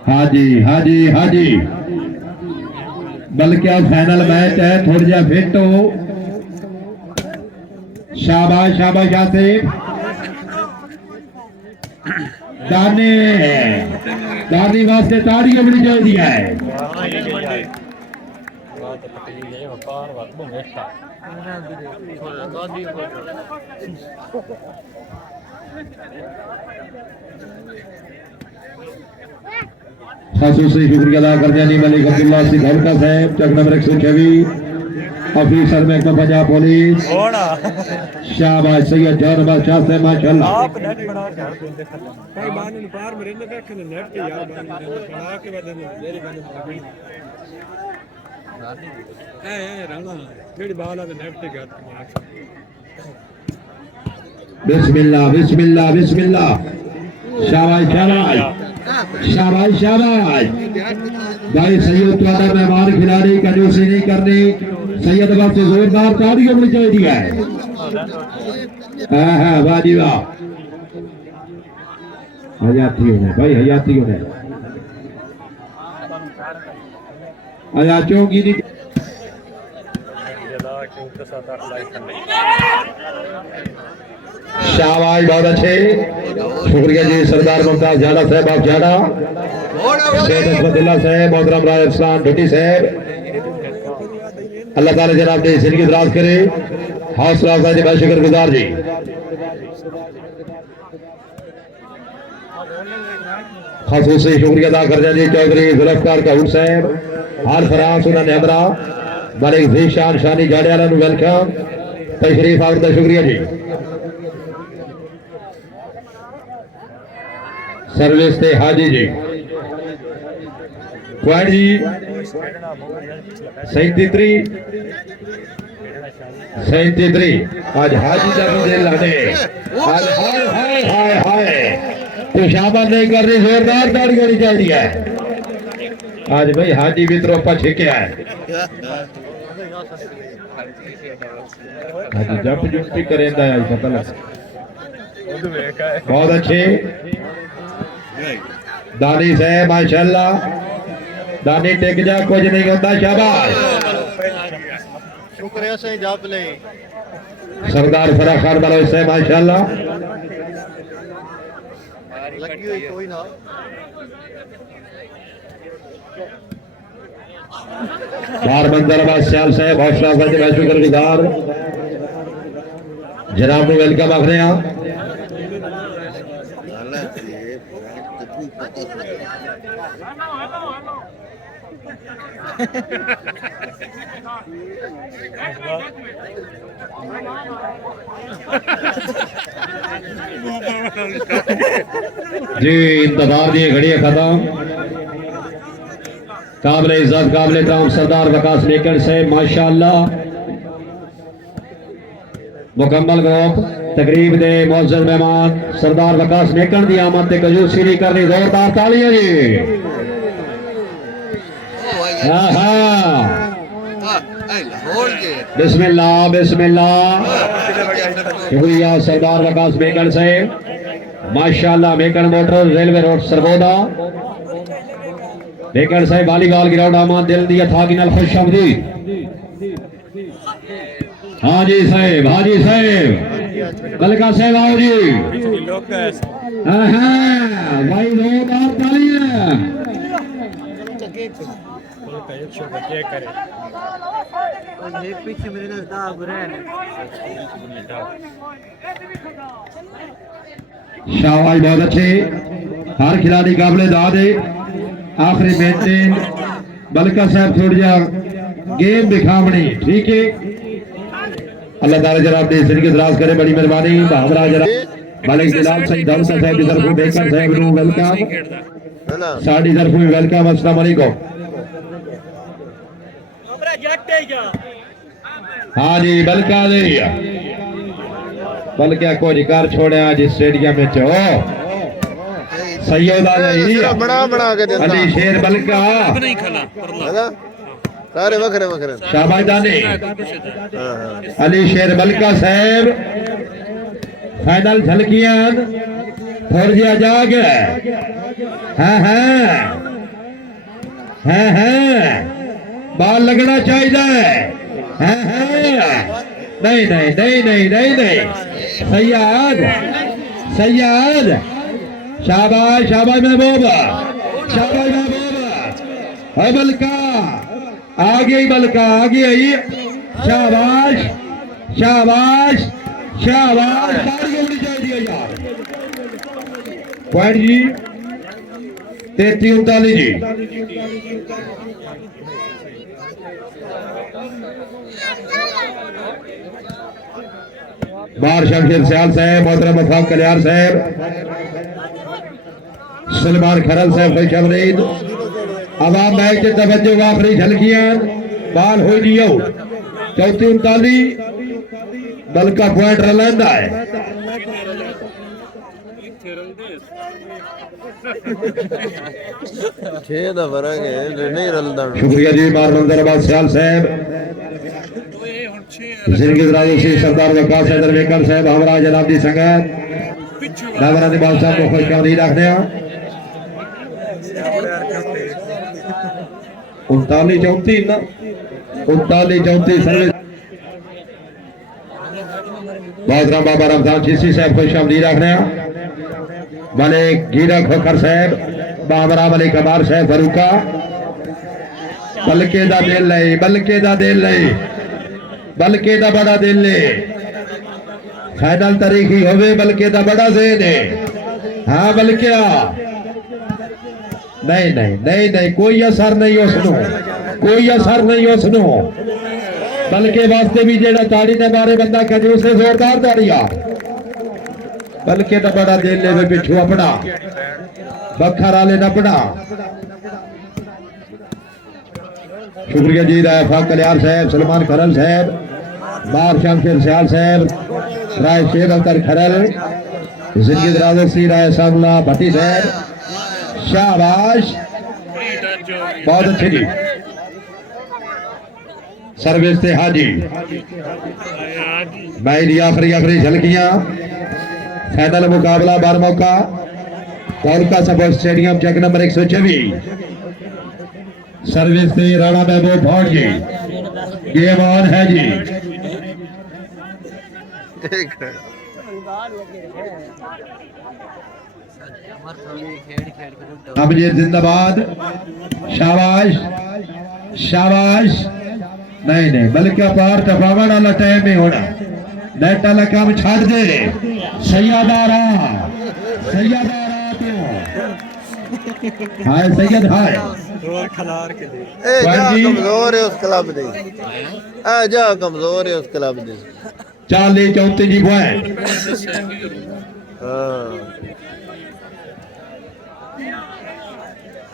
हाजी हाजी हाजी बल्कि फाइनल मैच है थोड़ी जा फिट हो शाबाश शाबाश आसिफ दाने दानी वास्ते ताड़ियां बड़ी चाहिए है खासूसी शुक्रिया अदा कर दिया मलिक अब्दुल्ला सिंह हल्का साहब चक नंबर 126 ऑफिसर में पंजाब पुलिस होना शाबाश सैयद जानबाज शाह से माशाल्लाह आप नेट बना के हर दिन देखा कई बार इन पार में रहने देखे ने नेट के यार बना के बाद मेरे बंदे ए राणा जेडी बाल आ नेट के गया बिस्मिल्लाह बिस्मिल्लाह बिस्मिल्लाह शाबाश शाबाश शाबाश शाबाश भाई सैयद तुम्हारा मेहमान खिलाड़ी कंजूसी नहीं करनी सैयद बात से जोरदार तालियां होनी चाहिए है हाँ वाह जी वाह हयाती होने भाई हयाती होने हयातियों की नहीं शाबाश बहुत अच्छे शुक्रिया जी सरदार मुमताज जाड़ा साहब आप जाड़ा शेख अहमदुल्ला साहब मोहतरम राय इस्लाम भट्टी साहब अल्लाह ताला जनाब ने जिंदगी दराज करे हौसला अफजाई बहुत शुक्रगुजार जी खासूसी शुक्रिया अदा कर जी चौधरी जुल्फकार कहूर साहब हाल फराज उन्होंने हमरा मलिक जीशान शानी जाड़ियाला वेलकम तशरीफ आवरदा शुक्रिया जी सर्विस ते हाजी जी क्वाड जी 37 आज हाजी का भी दिल लाने आज हाय हाय हाय हाय तो शाबाश नहीं कर रही जोरदार ताड़ी होनी चाहिए है आज भाई हाजी भी तो पछे क्या है आज जब जुटी करेंदा है पता लग बहुत अच्छे दानी साहब माशाल्लाह दानी टेक जा कुछ नहीं होता शाबाश शुक्रिया से जाप ले सरदार फरा खान बलोच साहब माशाल्लाह लगी हुई कोई ना बार मंजर अब्बास सियाल साहब हौसला अफजाई बहुत शुक्रगुजार जनाब को वेलकम आख रहे हैं जी इंतजार दिए घड़ी खत्म काबिल इज्जत काबिल एहतराम सरदार वकास लेकर से माशाअल्लाह मुकम्मल ग्रुप तकरीब दे मौजूद मेहमान सरदार वकास नेकन दी आमद ते कंजूसी नहीं करनी जोरदार तालियां जी बिस्मिल्लाह बिस्मिल्लाह शुक्रिया सरदार वकास मेकन से माशाअल्लाह Makan motor railway road Sargodha Makan से वॉलीबॉल ग्राउंड आमान दिल दिया था कि नल खुश आमदीद हाजी साहब बलका साहब आओ जी भाई जोरदार तालियां पीछे मेरे दाग रहे शाबाश बहुत अच्छे हर खिलाड़ी काबिल दाद है आखिरी मेंटेन बलका साहब थोड़ी जा गेम दिखावनी ठीक है अल्लाह ताला जनाब ने जिंदगी दराज करे बड़ी मेहरबानी भावरा जनाब मालिक जलाल सही दाऊद साहब की तरफ देखकर साहब नु वेलकम है ना साडी तरफ वेलकम अस्सलाम वालेकुम हाँ जी बलका दे बल्कि कुछ कर छोड़े आज स्टेडियम में चो सैयद आ जाई बना के देता अली शेर बलका नहीं खला है ना सारे वखरे वखरे शाबाश दानी हां अली शेर बलका साहब फाइनल झलकियां फौजिया जाग हाँ बाल लगना चाहिए नहीं सैयद शाबाश शाबाश महबूबा बलका आगे आई शाबाश तालियां होनी चाहिए यार पॉइंट जी 33-39 जी बार शमशेर सियाल साहब, मोहतरम वफाक कल्याण साहब, सलमान खरल साहब, खुश आमदीद। आवाम मैच की तवज्जो, आखिरी झलकियां, बाल हो नहीं आउट, 34-39 बल्कि पॉइंट रलंदा है। छे दा फर्क है, नहीं रलदा। शुक्रिया जी मार मंजराबाद सियाल साहब, जिनकी दराज़ी सरदार वकास हैदर वेकर साहब, हमरा जनाब दी संगत नवरानी बादशाह को खुश आमदीद आखदे हैं। 39-34 ना 39-34 सर्विस। मोहतरम बाबा रमजान चिश्ती साहब खुश आमदीद आखदे हैं। मलिक गीरा खोखर साहब, बाबरा मलिक कमार साहब फरूका, बल्कि दा दिल नहीं, बल्कि दा दिल नहीं, बल्कि दा बड़ा दिल ने फाइनल तारीखी होवे, बल्कि दा बड़ा ज़हन है। हाँ बल्कि नहीं नहीं नहीं नहीं, कोई असर नहीं उसनो, कोई असर नहीं उसनो, बल्कि वास्ते भी जेड़ा ताड़ी ने मारे बंदा कंजूस से जोरदार ताड़िया, बल्कि दा बड़ा दिल ने पिछू अपना बखर आले न पड़ा। शुक्रिया जी राय वफाक कल्याण साहब, सलमान खरल साहब, बार शमशेर सियाल साहब, राय शेख अख्तर खरल, जिंदगी दराज़ी राय सांगला भट्टी साहब, शाबाश, बहुत अच्छी जी सर्विस थे हाजी। मैच आखिरी झलकियां, फाइनल मुकाबला बार मौका Kolkata sports stadium, check number 124, service थे राणा महबूब भौड़ जी। गेम ऑन है जी। अब ये जिंदाबाद, शाबाश शाबाश, नहीं नहीं बल्कि पार टपावड़ वाला टाइम में होना, नेट वाला काम छाड़ दे। सैयदारा सैयदारा तो हाय सैयद हाय और खलार के लिए ए जा कमजोर है उस क्लब दे, आ जा कमजोर है उस क्लब दे। 40-34 जी पॉइंट। हां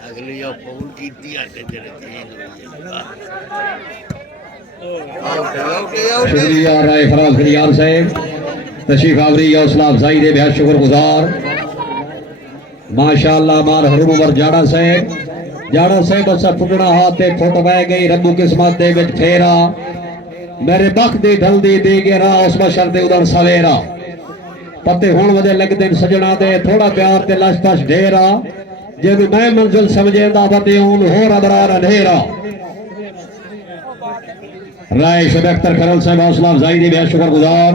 अगली या फोन कीती आटे तेरे शुक्रिया राय फराज खलियार साहब, तशरीफ आवरी हौसला अफजाई दे बेहद शुक्रगुजार। माशाअल्लाह मार हरू उमर जाड़ा साहब असा फुटना हाथ ते फुट बह गई, रब्बू किस्मत दे विच फेरा, मेरे बख दी ढल दी दे गेरा, उस बशर दे उदर सवेरा, पते हुण वदे लगदे सजना दे, थोड़ा प्यार ते लश पश ढेरा, जिद मैं मंजिल समझेंदा बंदे हुन होर अबरार अंधेरा। राय शेख अख्तर खरल साहब, हौसला अफजाई दे बेहद शुक्रगुजार।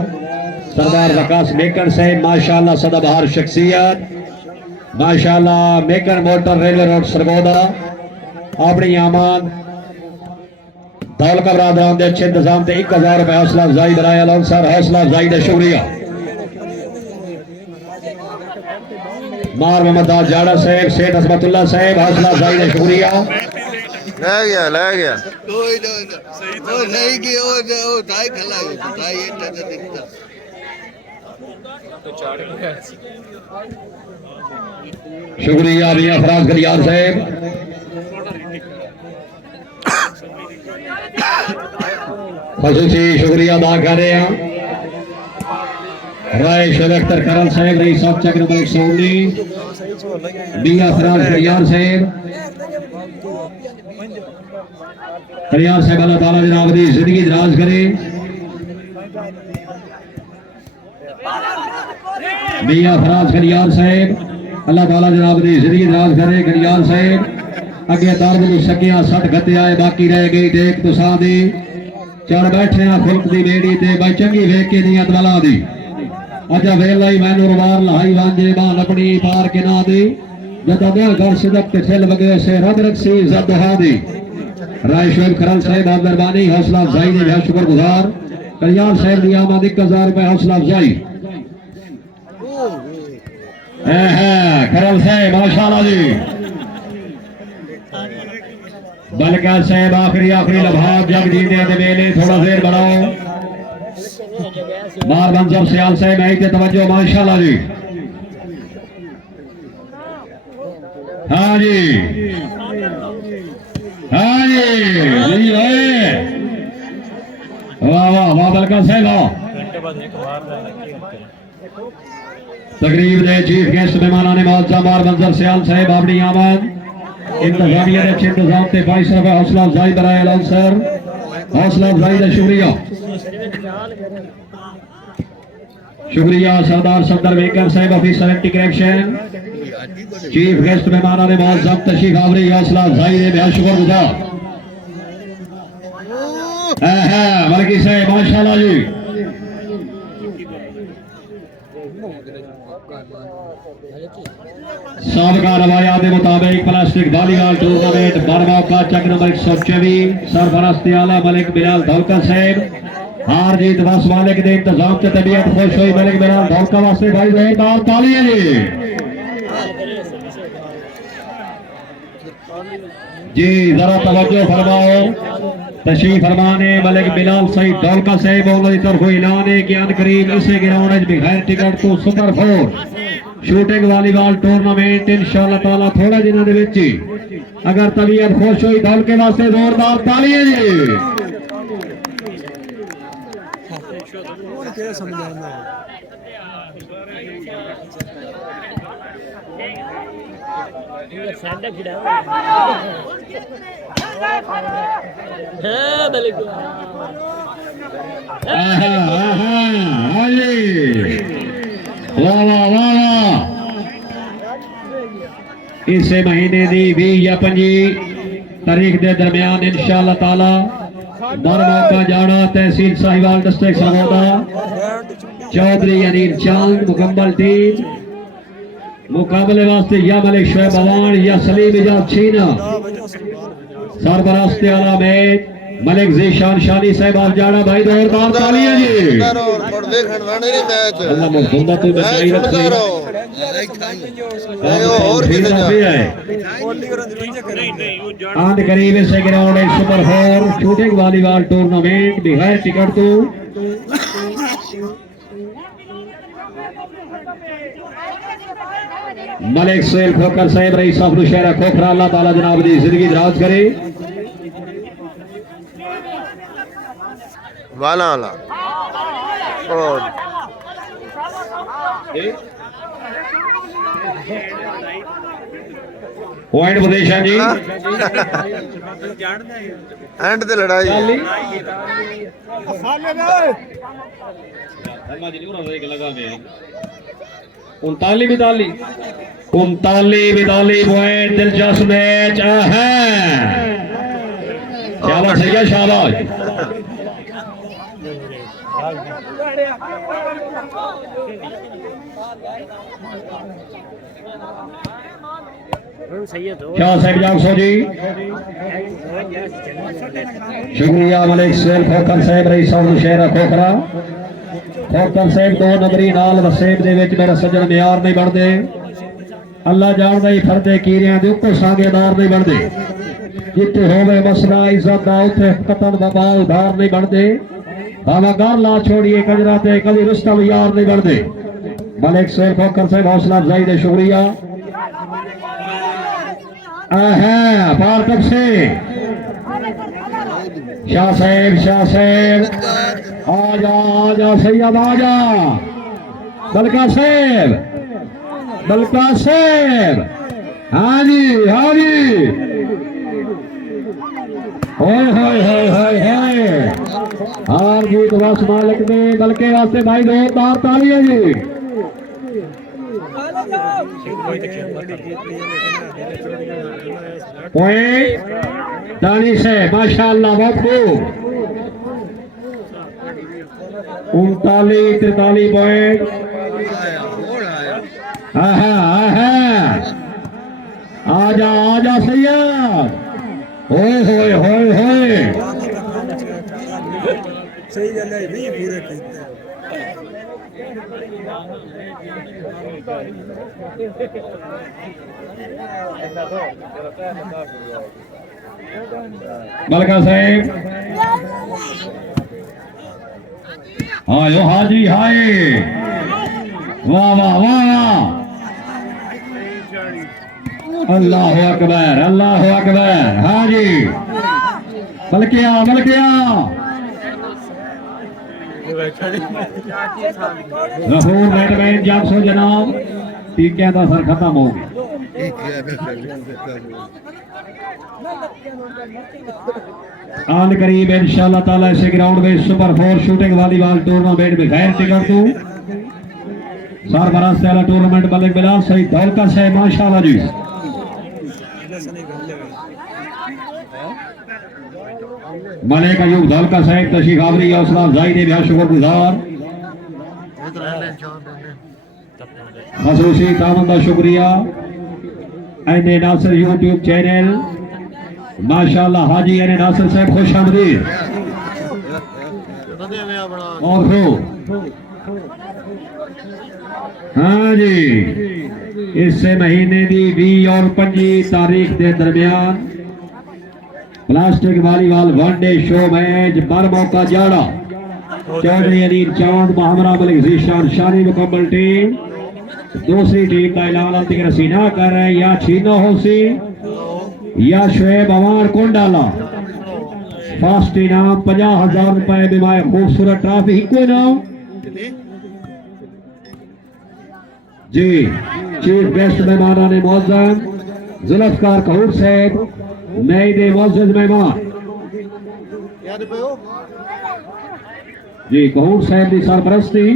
सरदार वकास मेकर साहब, माशाअल्लाह सदाबहार शख्सियत, माशाअल्लाह maker motor railway road Sargodha, अपनी आमान दौल का बरादरान दे अच्छे इंतजाम ते 1000 रुपए हौसला अफजाई बराए अलौंसर, हौसला अफजाई दे शुक्रिया। मार मोहम्मद दास जाड़ा साहब, सेठ असमतुल्ला साहब, हौसला अफजाई दे शुक्रिया। ले गया कोई ना वो नहीं कि वो ताई खला है, ताई ये तो दिखता शुक्रिया मियां फराज खलियार साहब, खसूसी शुक्रिया अदा कर रहे हैं। राय शेख अख्तर खरल साहब, रईस साहब चेक नंबर 119, मियां फराज खलियार साहब, खलियार साहब अल्लाह ताला जनाब दी जिंदगी दराज करे। मियां फराज खलियार साहब, अल्लाह ताला जनाब दी जिंदगी दराज करे। खलियार साहब अगे दर्द को सकिया 60 गते आए, बाकी रह गई देख तुसां दी, चढ़ बैठे खुल्क दी बेड़ी ते बाई चंगी वेख के दी अदला दी, अजा वेला ही मैनू रवार लहाई वांजे बान अपनी पार के ना दी, जदा मैं घर सिदक ते छिल वगे से रब रखसी इज्जत दुहा दी। राय शेख खरल साहब मेहरबानी, हौसला अफजाई दे बेहद शुक्रगुजार। कल्याण साहब दी आमद 1000 रुपए हौसला अफजाई। खरल साहब माशाअल्लाह जी, बलका साहब आखिरी लम्हात जग जीने दे वेले थोड़ा देर बनाओ, बार मंजर सियाल साहब आई थे तवज्जो माशाल्लाह जी। हाँ जी हाँ जी जी है। वाह वाह वाह बलका साहब वाह। तकरीब दे चीफ गेस्ट मेहमान ने मौजूद बार मंजर सियाल साहब अपनी आमद इंतजामिया ने अच्छे इंतजाम से 22 रुपए हौसला अफजाई बनाए अलाउन सर हौसला अफजाई का शुक्रिया शुक्रिया सरदार सफदर मेकर साहब officer anti corruption chief guest मेहमान ने मौजूद तशरीफ आवरी हौसला अफजाई ने बेहद शुक्रगुजार मलकी साहब माशाल्लाह जी। साबका रवायात के मुताबिक प्लास्टिक वॉलीबॉल टूर्नामेंट बर्मा का चक नंबर 124 सरफरास्ती आला मलिक बिलाल धौलका साहब हार जीत बस मालिक ने इंतजाम से तबीयत खुश हुई मलिक बिलाल धौलका वास्ते भाई जोरदार तालियां जी जरा तवज्जो फरमाओ तशरीफ फरमाने मलिक बिलाल सईद धौलका साहब उन्होंने तरफ ऐलान है कि अन करीब इसे ग्राउंड बगैर टिकट तो सुपर 4 शूटिंग वॉलीबॉल टूर्नामेंट इंशाअल्लाह ताला थोड़े दिनों दे विच अगर तबीयत खुश हुई धौलके वास्ते जोरदार तालियां जी। इस महीने की 20 या 25 तारीख के दरमियान इंशाअल्लाह ताला बर्मा का जाना तहसील साहिवाल डिस्ट्रिक्ट सरगोदा चौधरी अनिल चांद मुकम्मल टीम मुकाबले वास्ते या मलिक शोएब अवान या सलीम इजाज छीना सरबरास्ते आला में मलिक जीशान शानी साहब आप जाना भाई जोरदार तालियां जी। अल्लाह मुफद्दा तो बचाई रखे और भी है आंद करीब से ग्राउंड है सुपर 4 शूटिंग वॉलीबॉल टूर्नामेंट बगैर टिकट तो मलिक सोहेल खोखर साहब रईस ऑफ नौशहरा खोखरा अल्लाह ताला जनाब दी जिंदगी दराज करे वाला वाला और पॉइंट बदेशा जी एंड ते लड़ाई उनताली बिताली पॉइंट दिलचस्प मैच है शाबाश भैया शाबाश क्या साहब जागसो जी शुक्रिया मलिक सोहेल खोखर साहब रईस ऑफ नौशहरा खोखरा खोखर साहब 2 नंबरी नाल वसेब दे विच मेरा सज्जन मियार नहीं बनते अल्लाह जानदा ही फरदे कीरियां दे उत्ते सागेदार नहीं बनते जिथे होवे मसला इज्जत दा उत्थे कतन बाबा उधार नहीं बनते बाबा घर ला छोड़िए कजरा ते कभी रुस्तम यार नहीं बनते मलिक सोहेल खोखर साहब हौसला अफजाई दे शुक्रिया पार कब से शाह साहब आजा सैयद आजा बलका साहब हाँ जी हार जीत बस मालिक ने बल्कि वास्ते भाई जोरदार तालियां जी। पॉइंट दानी से माशाअल्लाह बहुत खूब 39-43 पॉइंट आजा सैयद होए सही गल है नहीं पूरे कीते मलका साहब आयो हाजी हाय, वाह वाह वाह, अल्लाह अकबर अल्लाह अकबर। हाजी बल्किया बल्किया, गफूर बैटमैन जासो जनाब, टीकिया का सर खत्म हो गया। आल करीब इंशाल्लाह ताला इस ग्राउंड में सुपर 4 शूटिंग वॉलीबॉल टूर्नामेंट में खैर टिकट दूं। सरबराह वाला टूर्नामेंट मलिक बिलाल सही दौलका से माशाल्लाह जी। मलिक अयूब दौलका साहब तशरीफ आवरी हौसला अफजाई ने बहुत शुक्रगुजार। खसूसी तामन का शुक्रिया। एने नासिर यूट्यूब चैनल माशाल्लाह हाजी एने नासिर साहब खुश आमदीद। और हो हाँ जी, इस महीने की 20 और 25 तारीख के दरमियान plastic volleyball one day show match Bermo का जाड़ा चौधरी अली चांद मोहम्मद मलिक जीशान शानी मुकम्मल टीम दूसरी टीम का ऐलान अंतिम रसी ना कर रहे हैं। या छीनो होसी या शुएब अवार कोंडाला। फर्स्ट इनाम 50,000 रुपए बिमाए खूबसूरत ट्रॉफी को नाम जी। चीफ गेस्ट मेहमान ने मौजूद जुल्फकार कहूर साहब नई दे मौजूद मेहमान जी कहूर साहब की सरपरस्ती।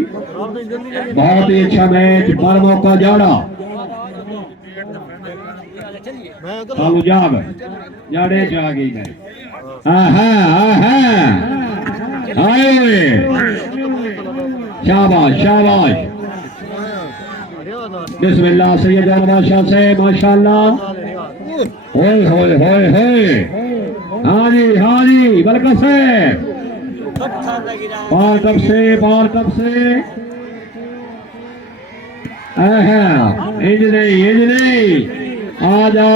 बहुत ही अच्छा मैच बरमो का जाड़ा जाड़े जा गई है। शाबाश शाबाश। बिस्मिल्लाह सैयद बादशाह से माशाल्लाह। होए होए होए होए। हाँ जी बलका से पार कब से इंज नहीं आजा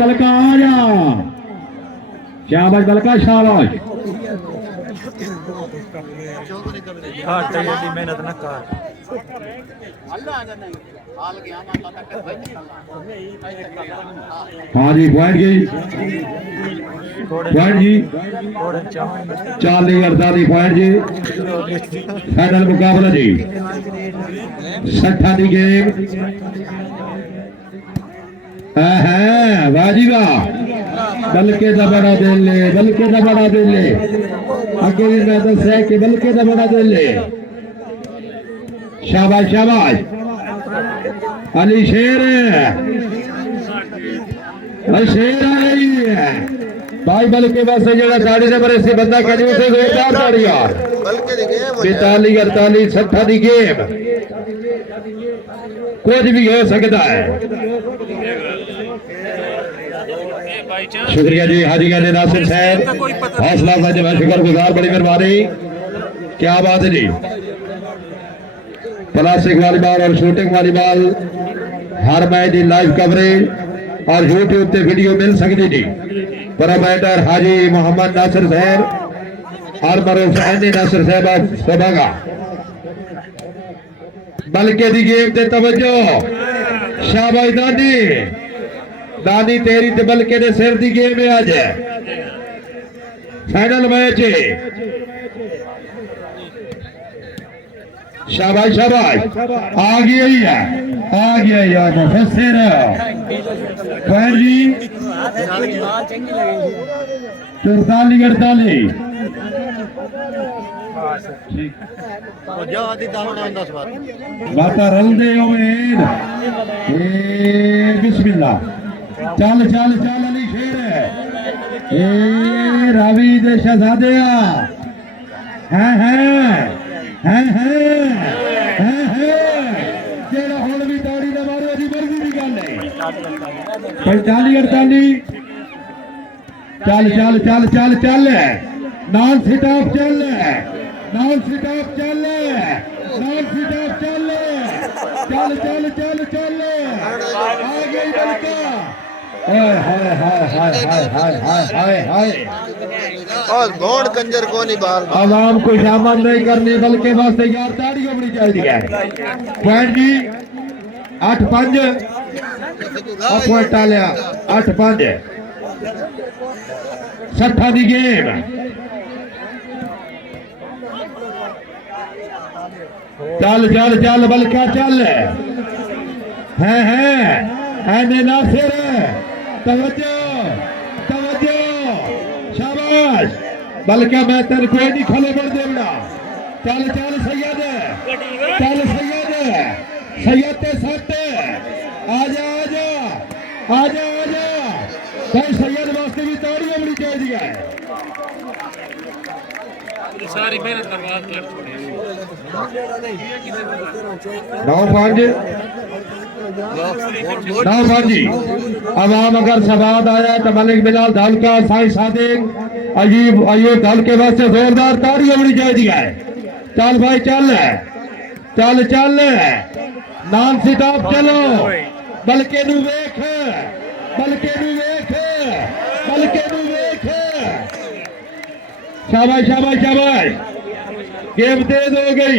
बलका आजा। शाबाश बलका शाबाश। मेहनत न कर। हाँ जी पॉइंट जी 40 पॉइंट जी। फाइनल मुकाबला जी 60 की गेम। वाह जी वाह। बल्कि बड़ा दिल ले अगे भी मैं दस है कि बल्कि बड़ा दिल ले। शाबाश शाबाश अली शेर आ गई है भाई। बल्कि बस जरा साढ़े नंबर से बंदा कहीं उसे चार ताड़ी यार। 45 48 60 की गेम कुछ भी हो सकता है। शुक्रिया जी हाजी अली नासिर साहब हौसला अफजाई शुक्रगुजार बड़ी मेहरबानी। क्या बात है जी। प्लास्टिक वॉलीबॉल और शूटिंग वॉलीबॉल हर मैच की लाइव कवरेज और यूट्यूब पे वीडियो मिल सकती जी। प्रोपराइटर हाजी मोहम्मद नासिर साहब और मरूफ नासिर साहब सभागा। बल्कि दी गेम ते तवज्जो। शाबाश दानी तेरी ते बल्कि दे सिर दी गेम है आज फाइनल मैच। शाबाश आ गया यार मुफस्सिर पॉइंट जी 44 48। बाता रल दे उम्मीद। बिस्मिल्लाह चल अली शेर रावी दे शहजादिया जेड़ा हुण भी ताड़ी ना मारे दी मर्जी दी गल है। 45 48 चल नॉन सिट ऑफ चल आ गई बल्का। हाय और गौड़ कंजर को नहीं बाल आवाम को शामिल नहीं करनी बल्कि बस यार ताड़ी होनी चाहिए पॉइंट जी 8-5 पॉइंट डालिया 8-5 60 दी गेम चल चल चल बल्कि चल है नासिर तवज्जो तवज्जो शाबाश बल्कि मैं तेरे कोई नहीं खले बढ़ देना चल चल सैयद सैयद ते सट आजा आजा आजा आजा भाई सैयद वास्ते भी ताड़ी होनी चाहिए सारी मेहनत बर्बाद कर छोड़ी 9-5 जी अवाम अगर सवाद आया तो मलिक बिलाल धालका साई सादिक अयूब धाल के वास्ते जोरदार ताड़ी होनी चाहिए चल भाई चल चल चल नाम सिताब चलो बल्कि नू वेख शाबाश शाबाश शाबाश गेम तेज हो गई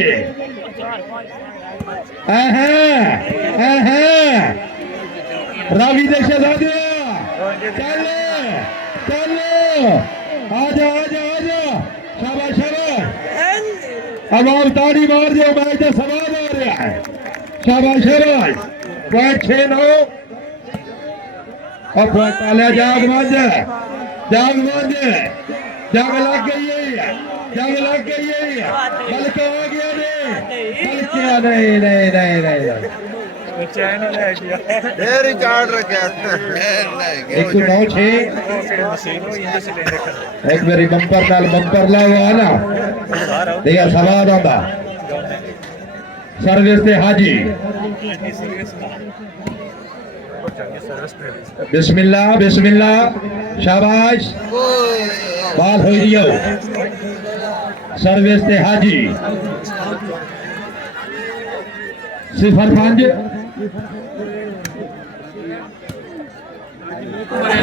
रावी देश चल चल आजा आजा आजा शाबाश शाबाश अब आप ताड़ी मार दो मैच का सवाल आ रहा है शाबाश शाबाश पॉइंट 6-9 और पॉइंट डालिया जाग लग गई है बल्कि आ गया नहीं ढेर ही चाट रखे एक 9-6 एक मेरी बंपर ला हुआ है ना देखा सवाद आता सर्विस से हाजी बिस्मिल्लाह बिस्मिल्लाह शाबाश बाल हो दियो सर्विस से हाजी 0-5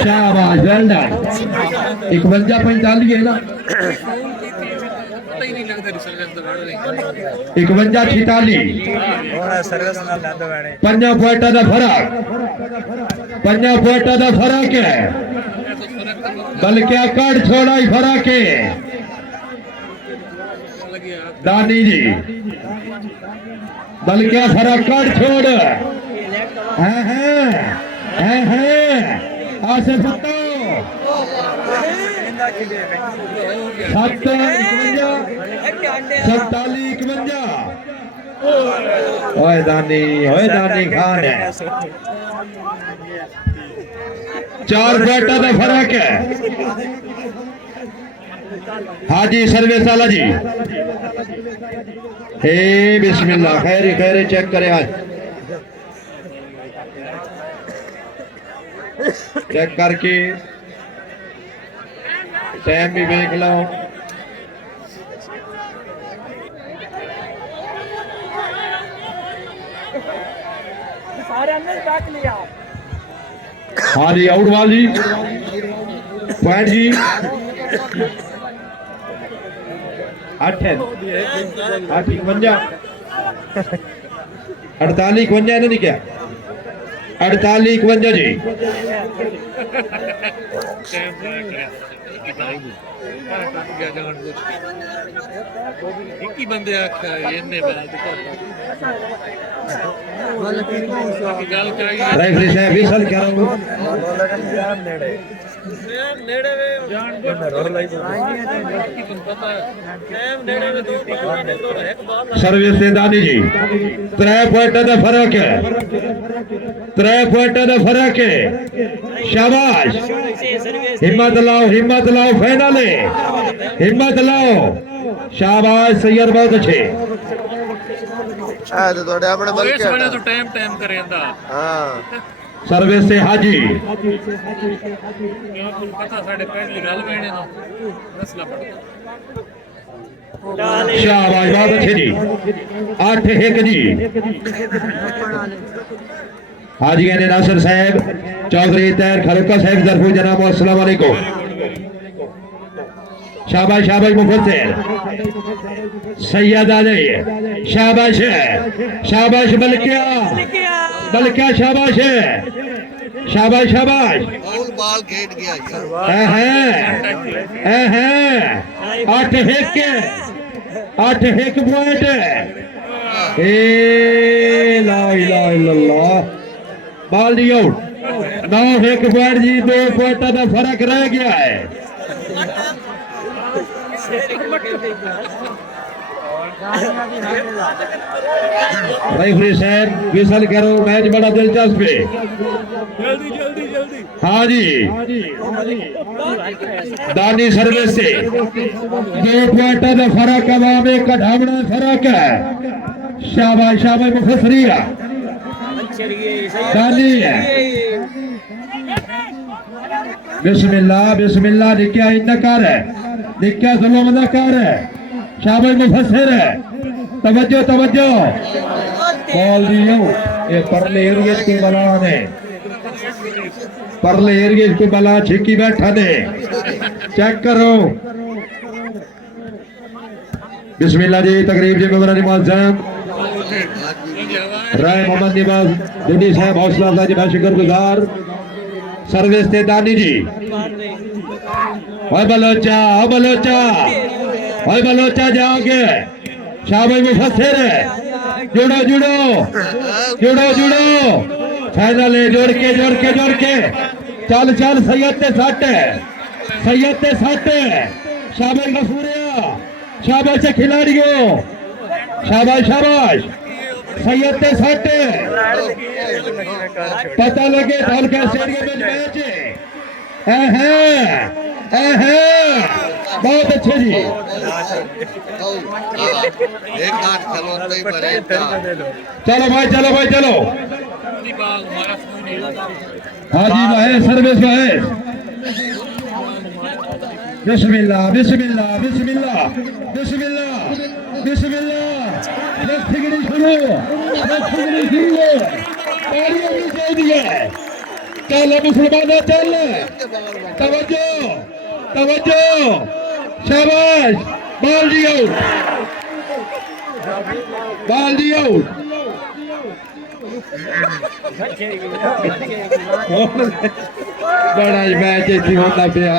शाबाश वेल डन 51-45 है ना 51-46 5 पॉइंटा का फर्क है बल्कि कट छोड़ा ही फर्क है दानी जी बल्कि फर्क कट छोड़ आसिफ 47-51 ओए दानी खान है 4 पॉइंटा का फर्क है हाजी सर्विस वाला जी हे बिस्मिल्लाह खैर चेक करे आज चेक करके टाइम भी देख लो हाँ जी आउट बॉल जी पॉइंट जी 48-51 है ना नहीं क्या 48-51 जी एक ही बंदे आखा इन्ने बात गल कराई रेफरी साहब विसल करो नेड़े वे जान दो की पता टाइम नेड़े में 2 एक बाल सर्विस से दानी जी 3 पॉइंटा का फर्क है 3 पॉइंटा का फर्क है शाबाश हिम्मत लाओ फाइनल है हिम्मत लाओ शाबाश सैयद बहुत अच्छे तो थोड़े अपने बल के तो टाइम करेंदा हां सर्विस से हाजी क्यों पता साडे पहली गल वेणे नो मसला पड़ता शाबाश बहुत अच्छे जी 8-1 जी हाजी ने नासिर साहब चौधरी तैर खरोका साहब जरफू जनाब अस्सलाम वालेकुम शाबाश शाबाश मुफस्सिर सैयद अली शाबाश शाबाश बल्किया बल्किया शाबाश शाबाश शाबाश बाउल बाल खेड गया यार 8 हिक पॉइंट ए ला इलाहा इल्लल्लाह बाल दी आउट 9 हिक पॉइंट जी 2 पॉइंटां दा फर्क रह गया है रेफरी साहब विसल करो मैच बड़ा दिलचस्प है जल्दी जल्दी जल्दी हाँ जी दानी सर्विस से 2 पॉइंटां दा फर्क अवाम एक ढाबड़ा फर्क है शाबाश शाबाश मुफस्सरिया दानी है बिस्मिल्लाह बिस्मिल्लाह निक्या इन्नकार है निक्या जुल्म दा कर है शाबाश मुफस्सिर है तवज्जो तवज्जो बॉल दियो ये परले एरिया के बला ने परले एरिया के बला छिकी बैठा ने चेक करो बिस्मिल्लाह जी तकरीब जी मेरा निमाज साहब राय मोहम्मद निवाज दुनी साहब हौसला अफजाई का शुक्रगुजार सर्विस ते दानी जी ओए बलोचा जाओगे शाबाश मुफस्सिर जुड़ो जुड़ो जुड़ो जुड़ो फाइनल है जोड़ के चल चल सैयद ते सट शाबाश गफूरिया शाबाश खिलाड़ियों शाबाश शाबाश सैयद ते सट पता लगे धौलका स्टेडियम में मैच है बहुत अच्छे जी एक हाथ चलो नहीं पड़े चलो भाई चलो हाँ जी भाई सर्विस भाई बिस्मिल्लाह बिस्मिल्लाह बिस्मिल्लाह बिस्मिल्लाह बिस्मिल्लाह ठिगड़ी शुरू तालियां भी चाहिए चल मुसलमानों चल तवज्जो तवज्जो शाबाश बाल दी आउट बड़ा मैच इतनी होता पिया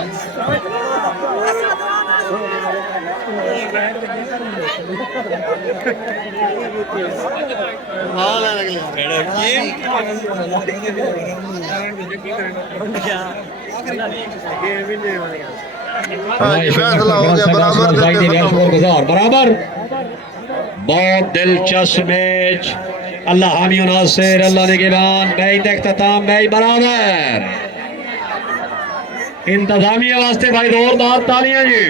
फैसला हो गया बराबर बहुत दिलचस्प मैच अल्लाह हामी नासिर अल्लाह निगहबान मैच इख्तिताम मैच बराबर इंतजामिया वास्ते भाई जोरदार तालियां जी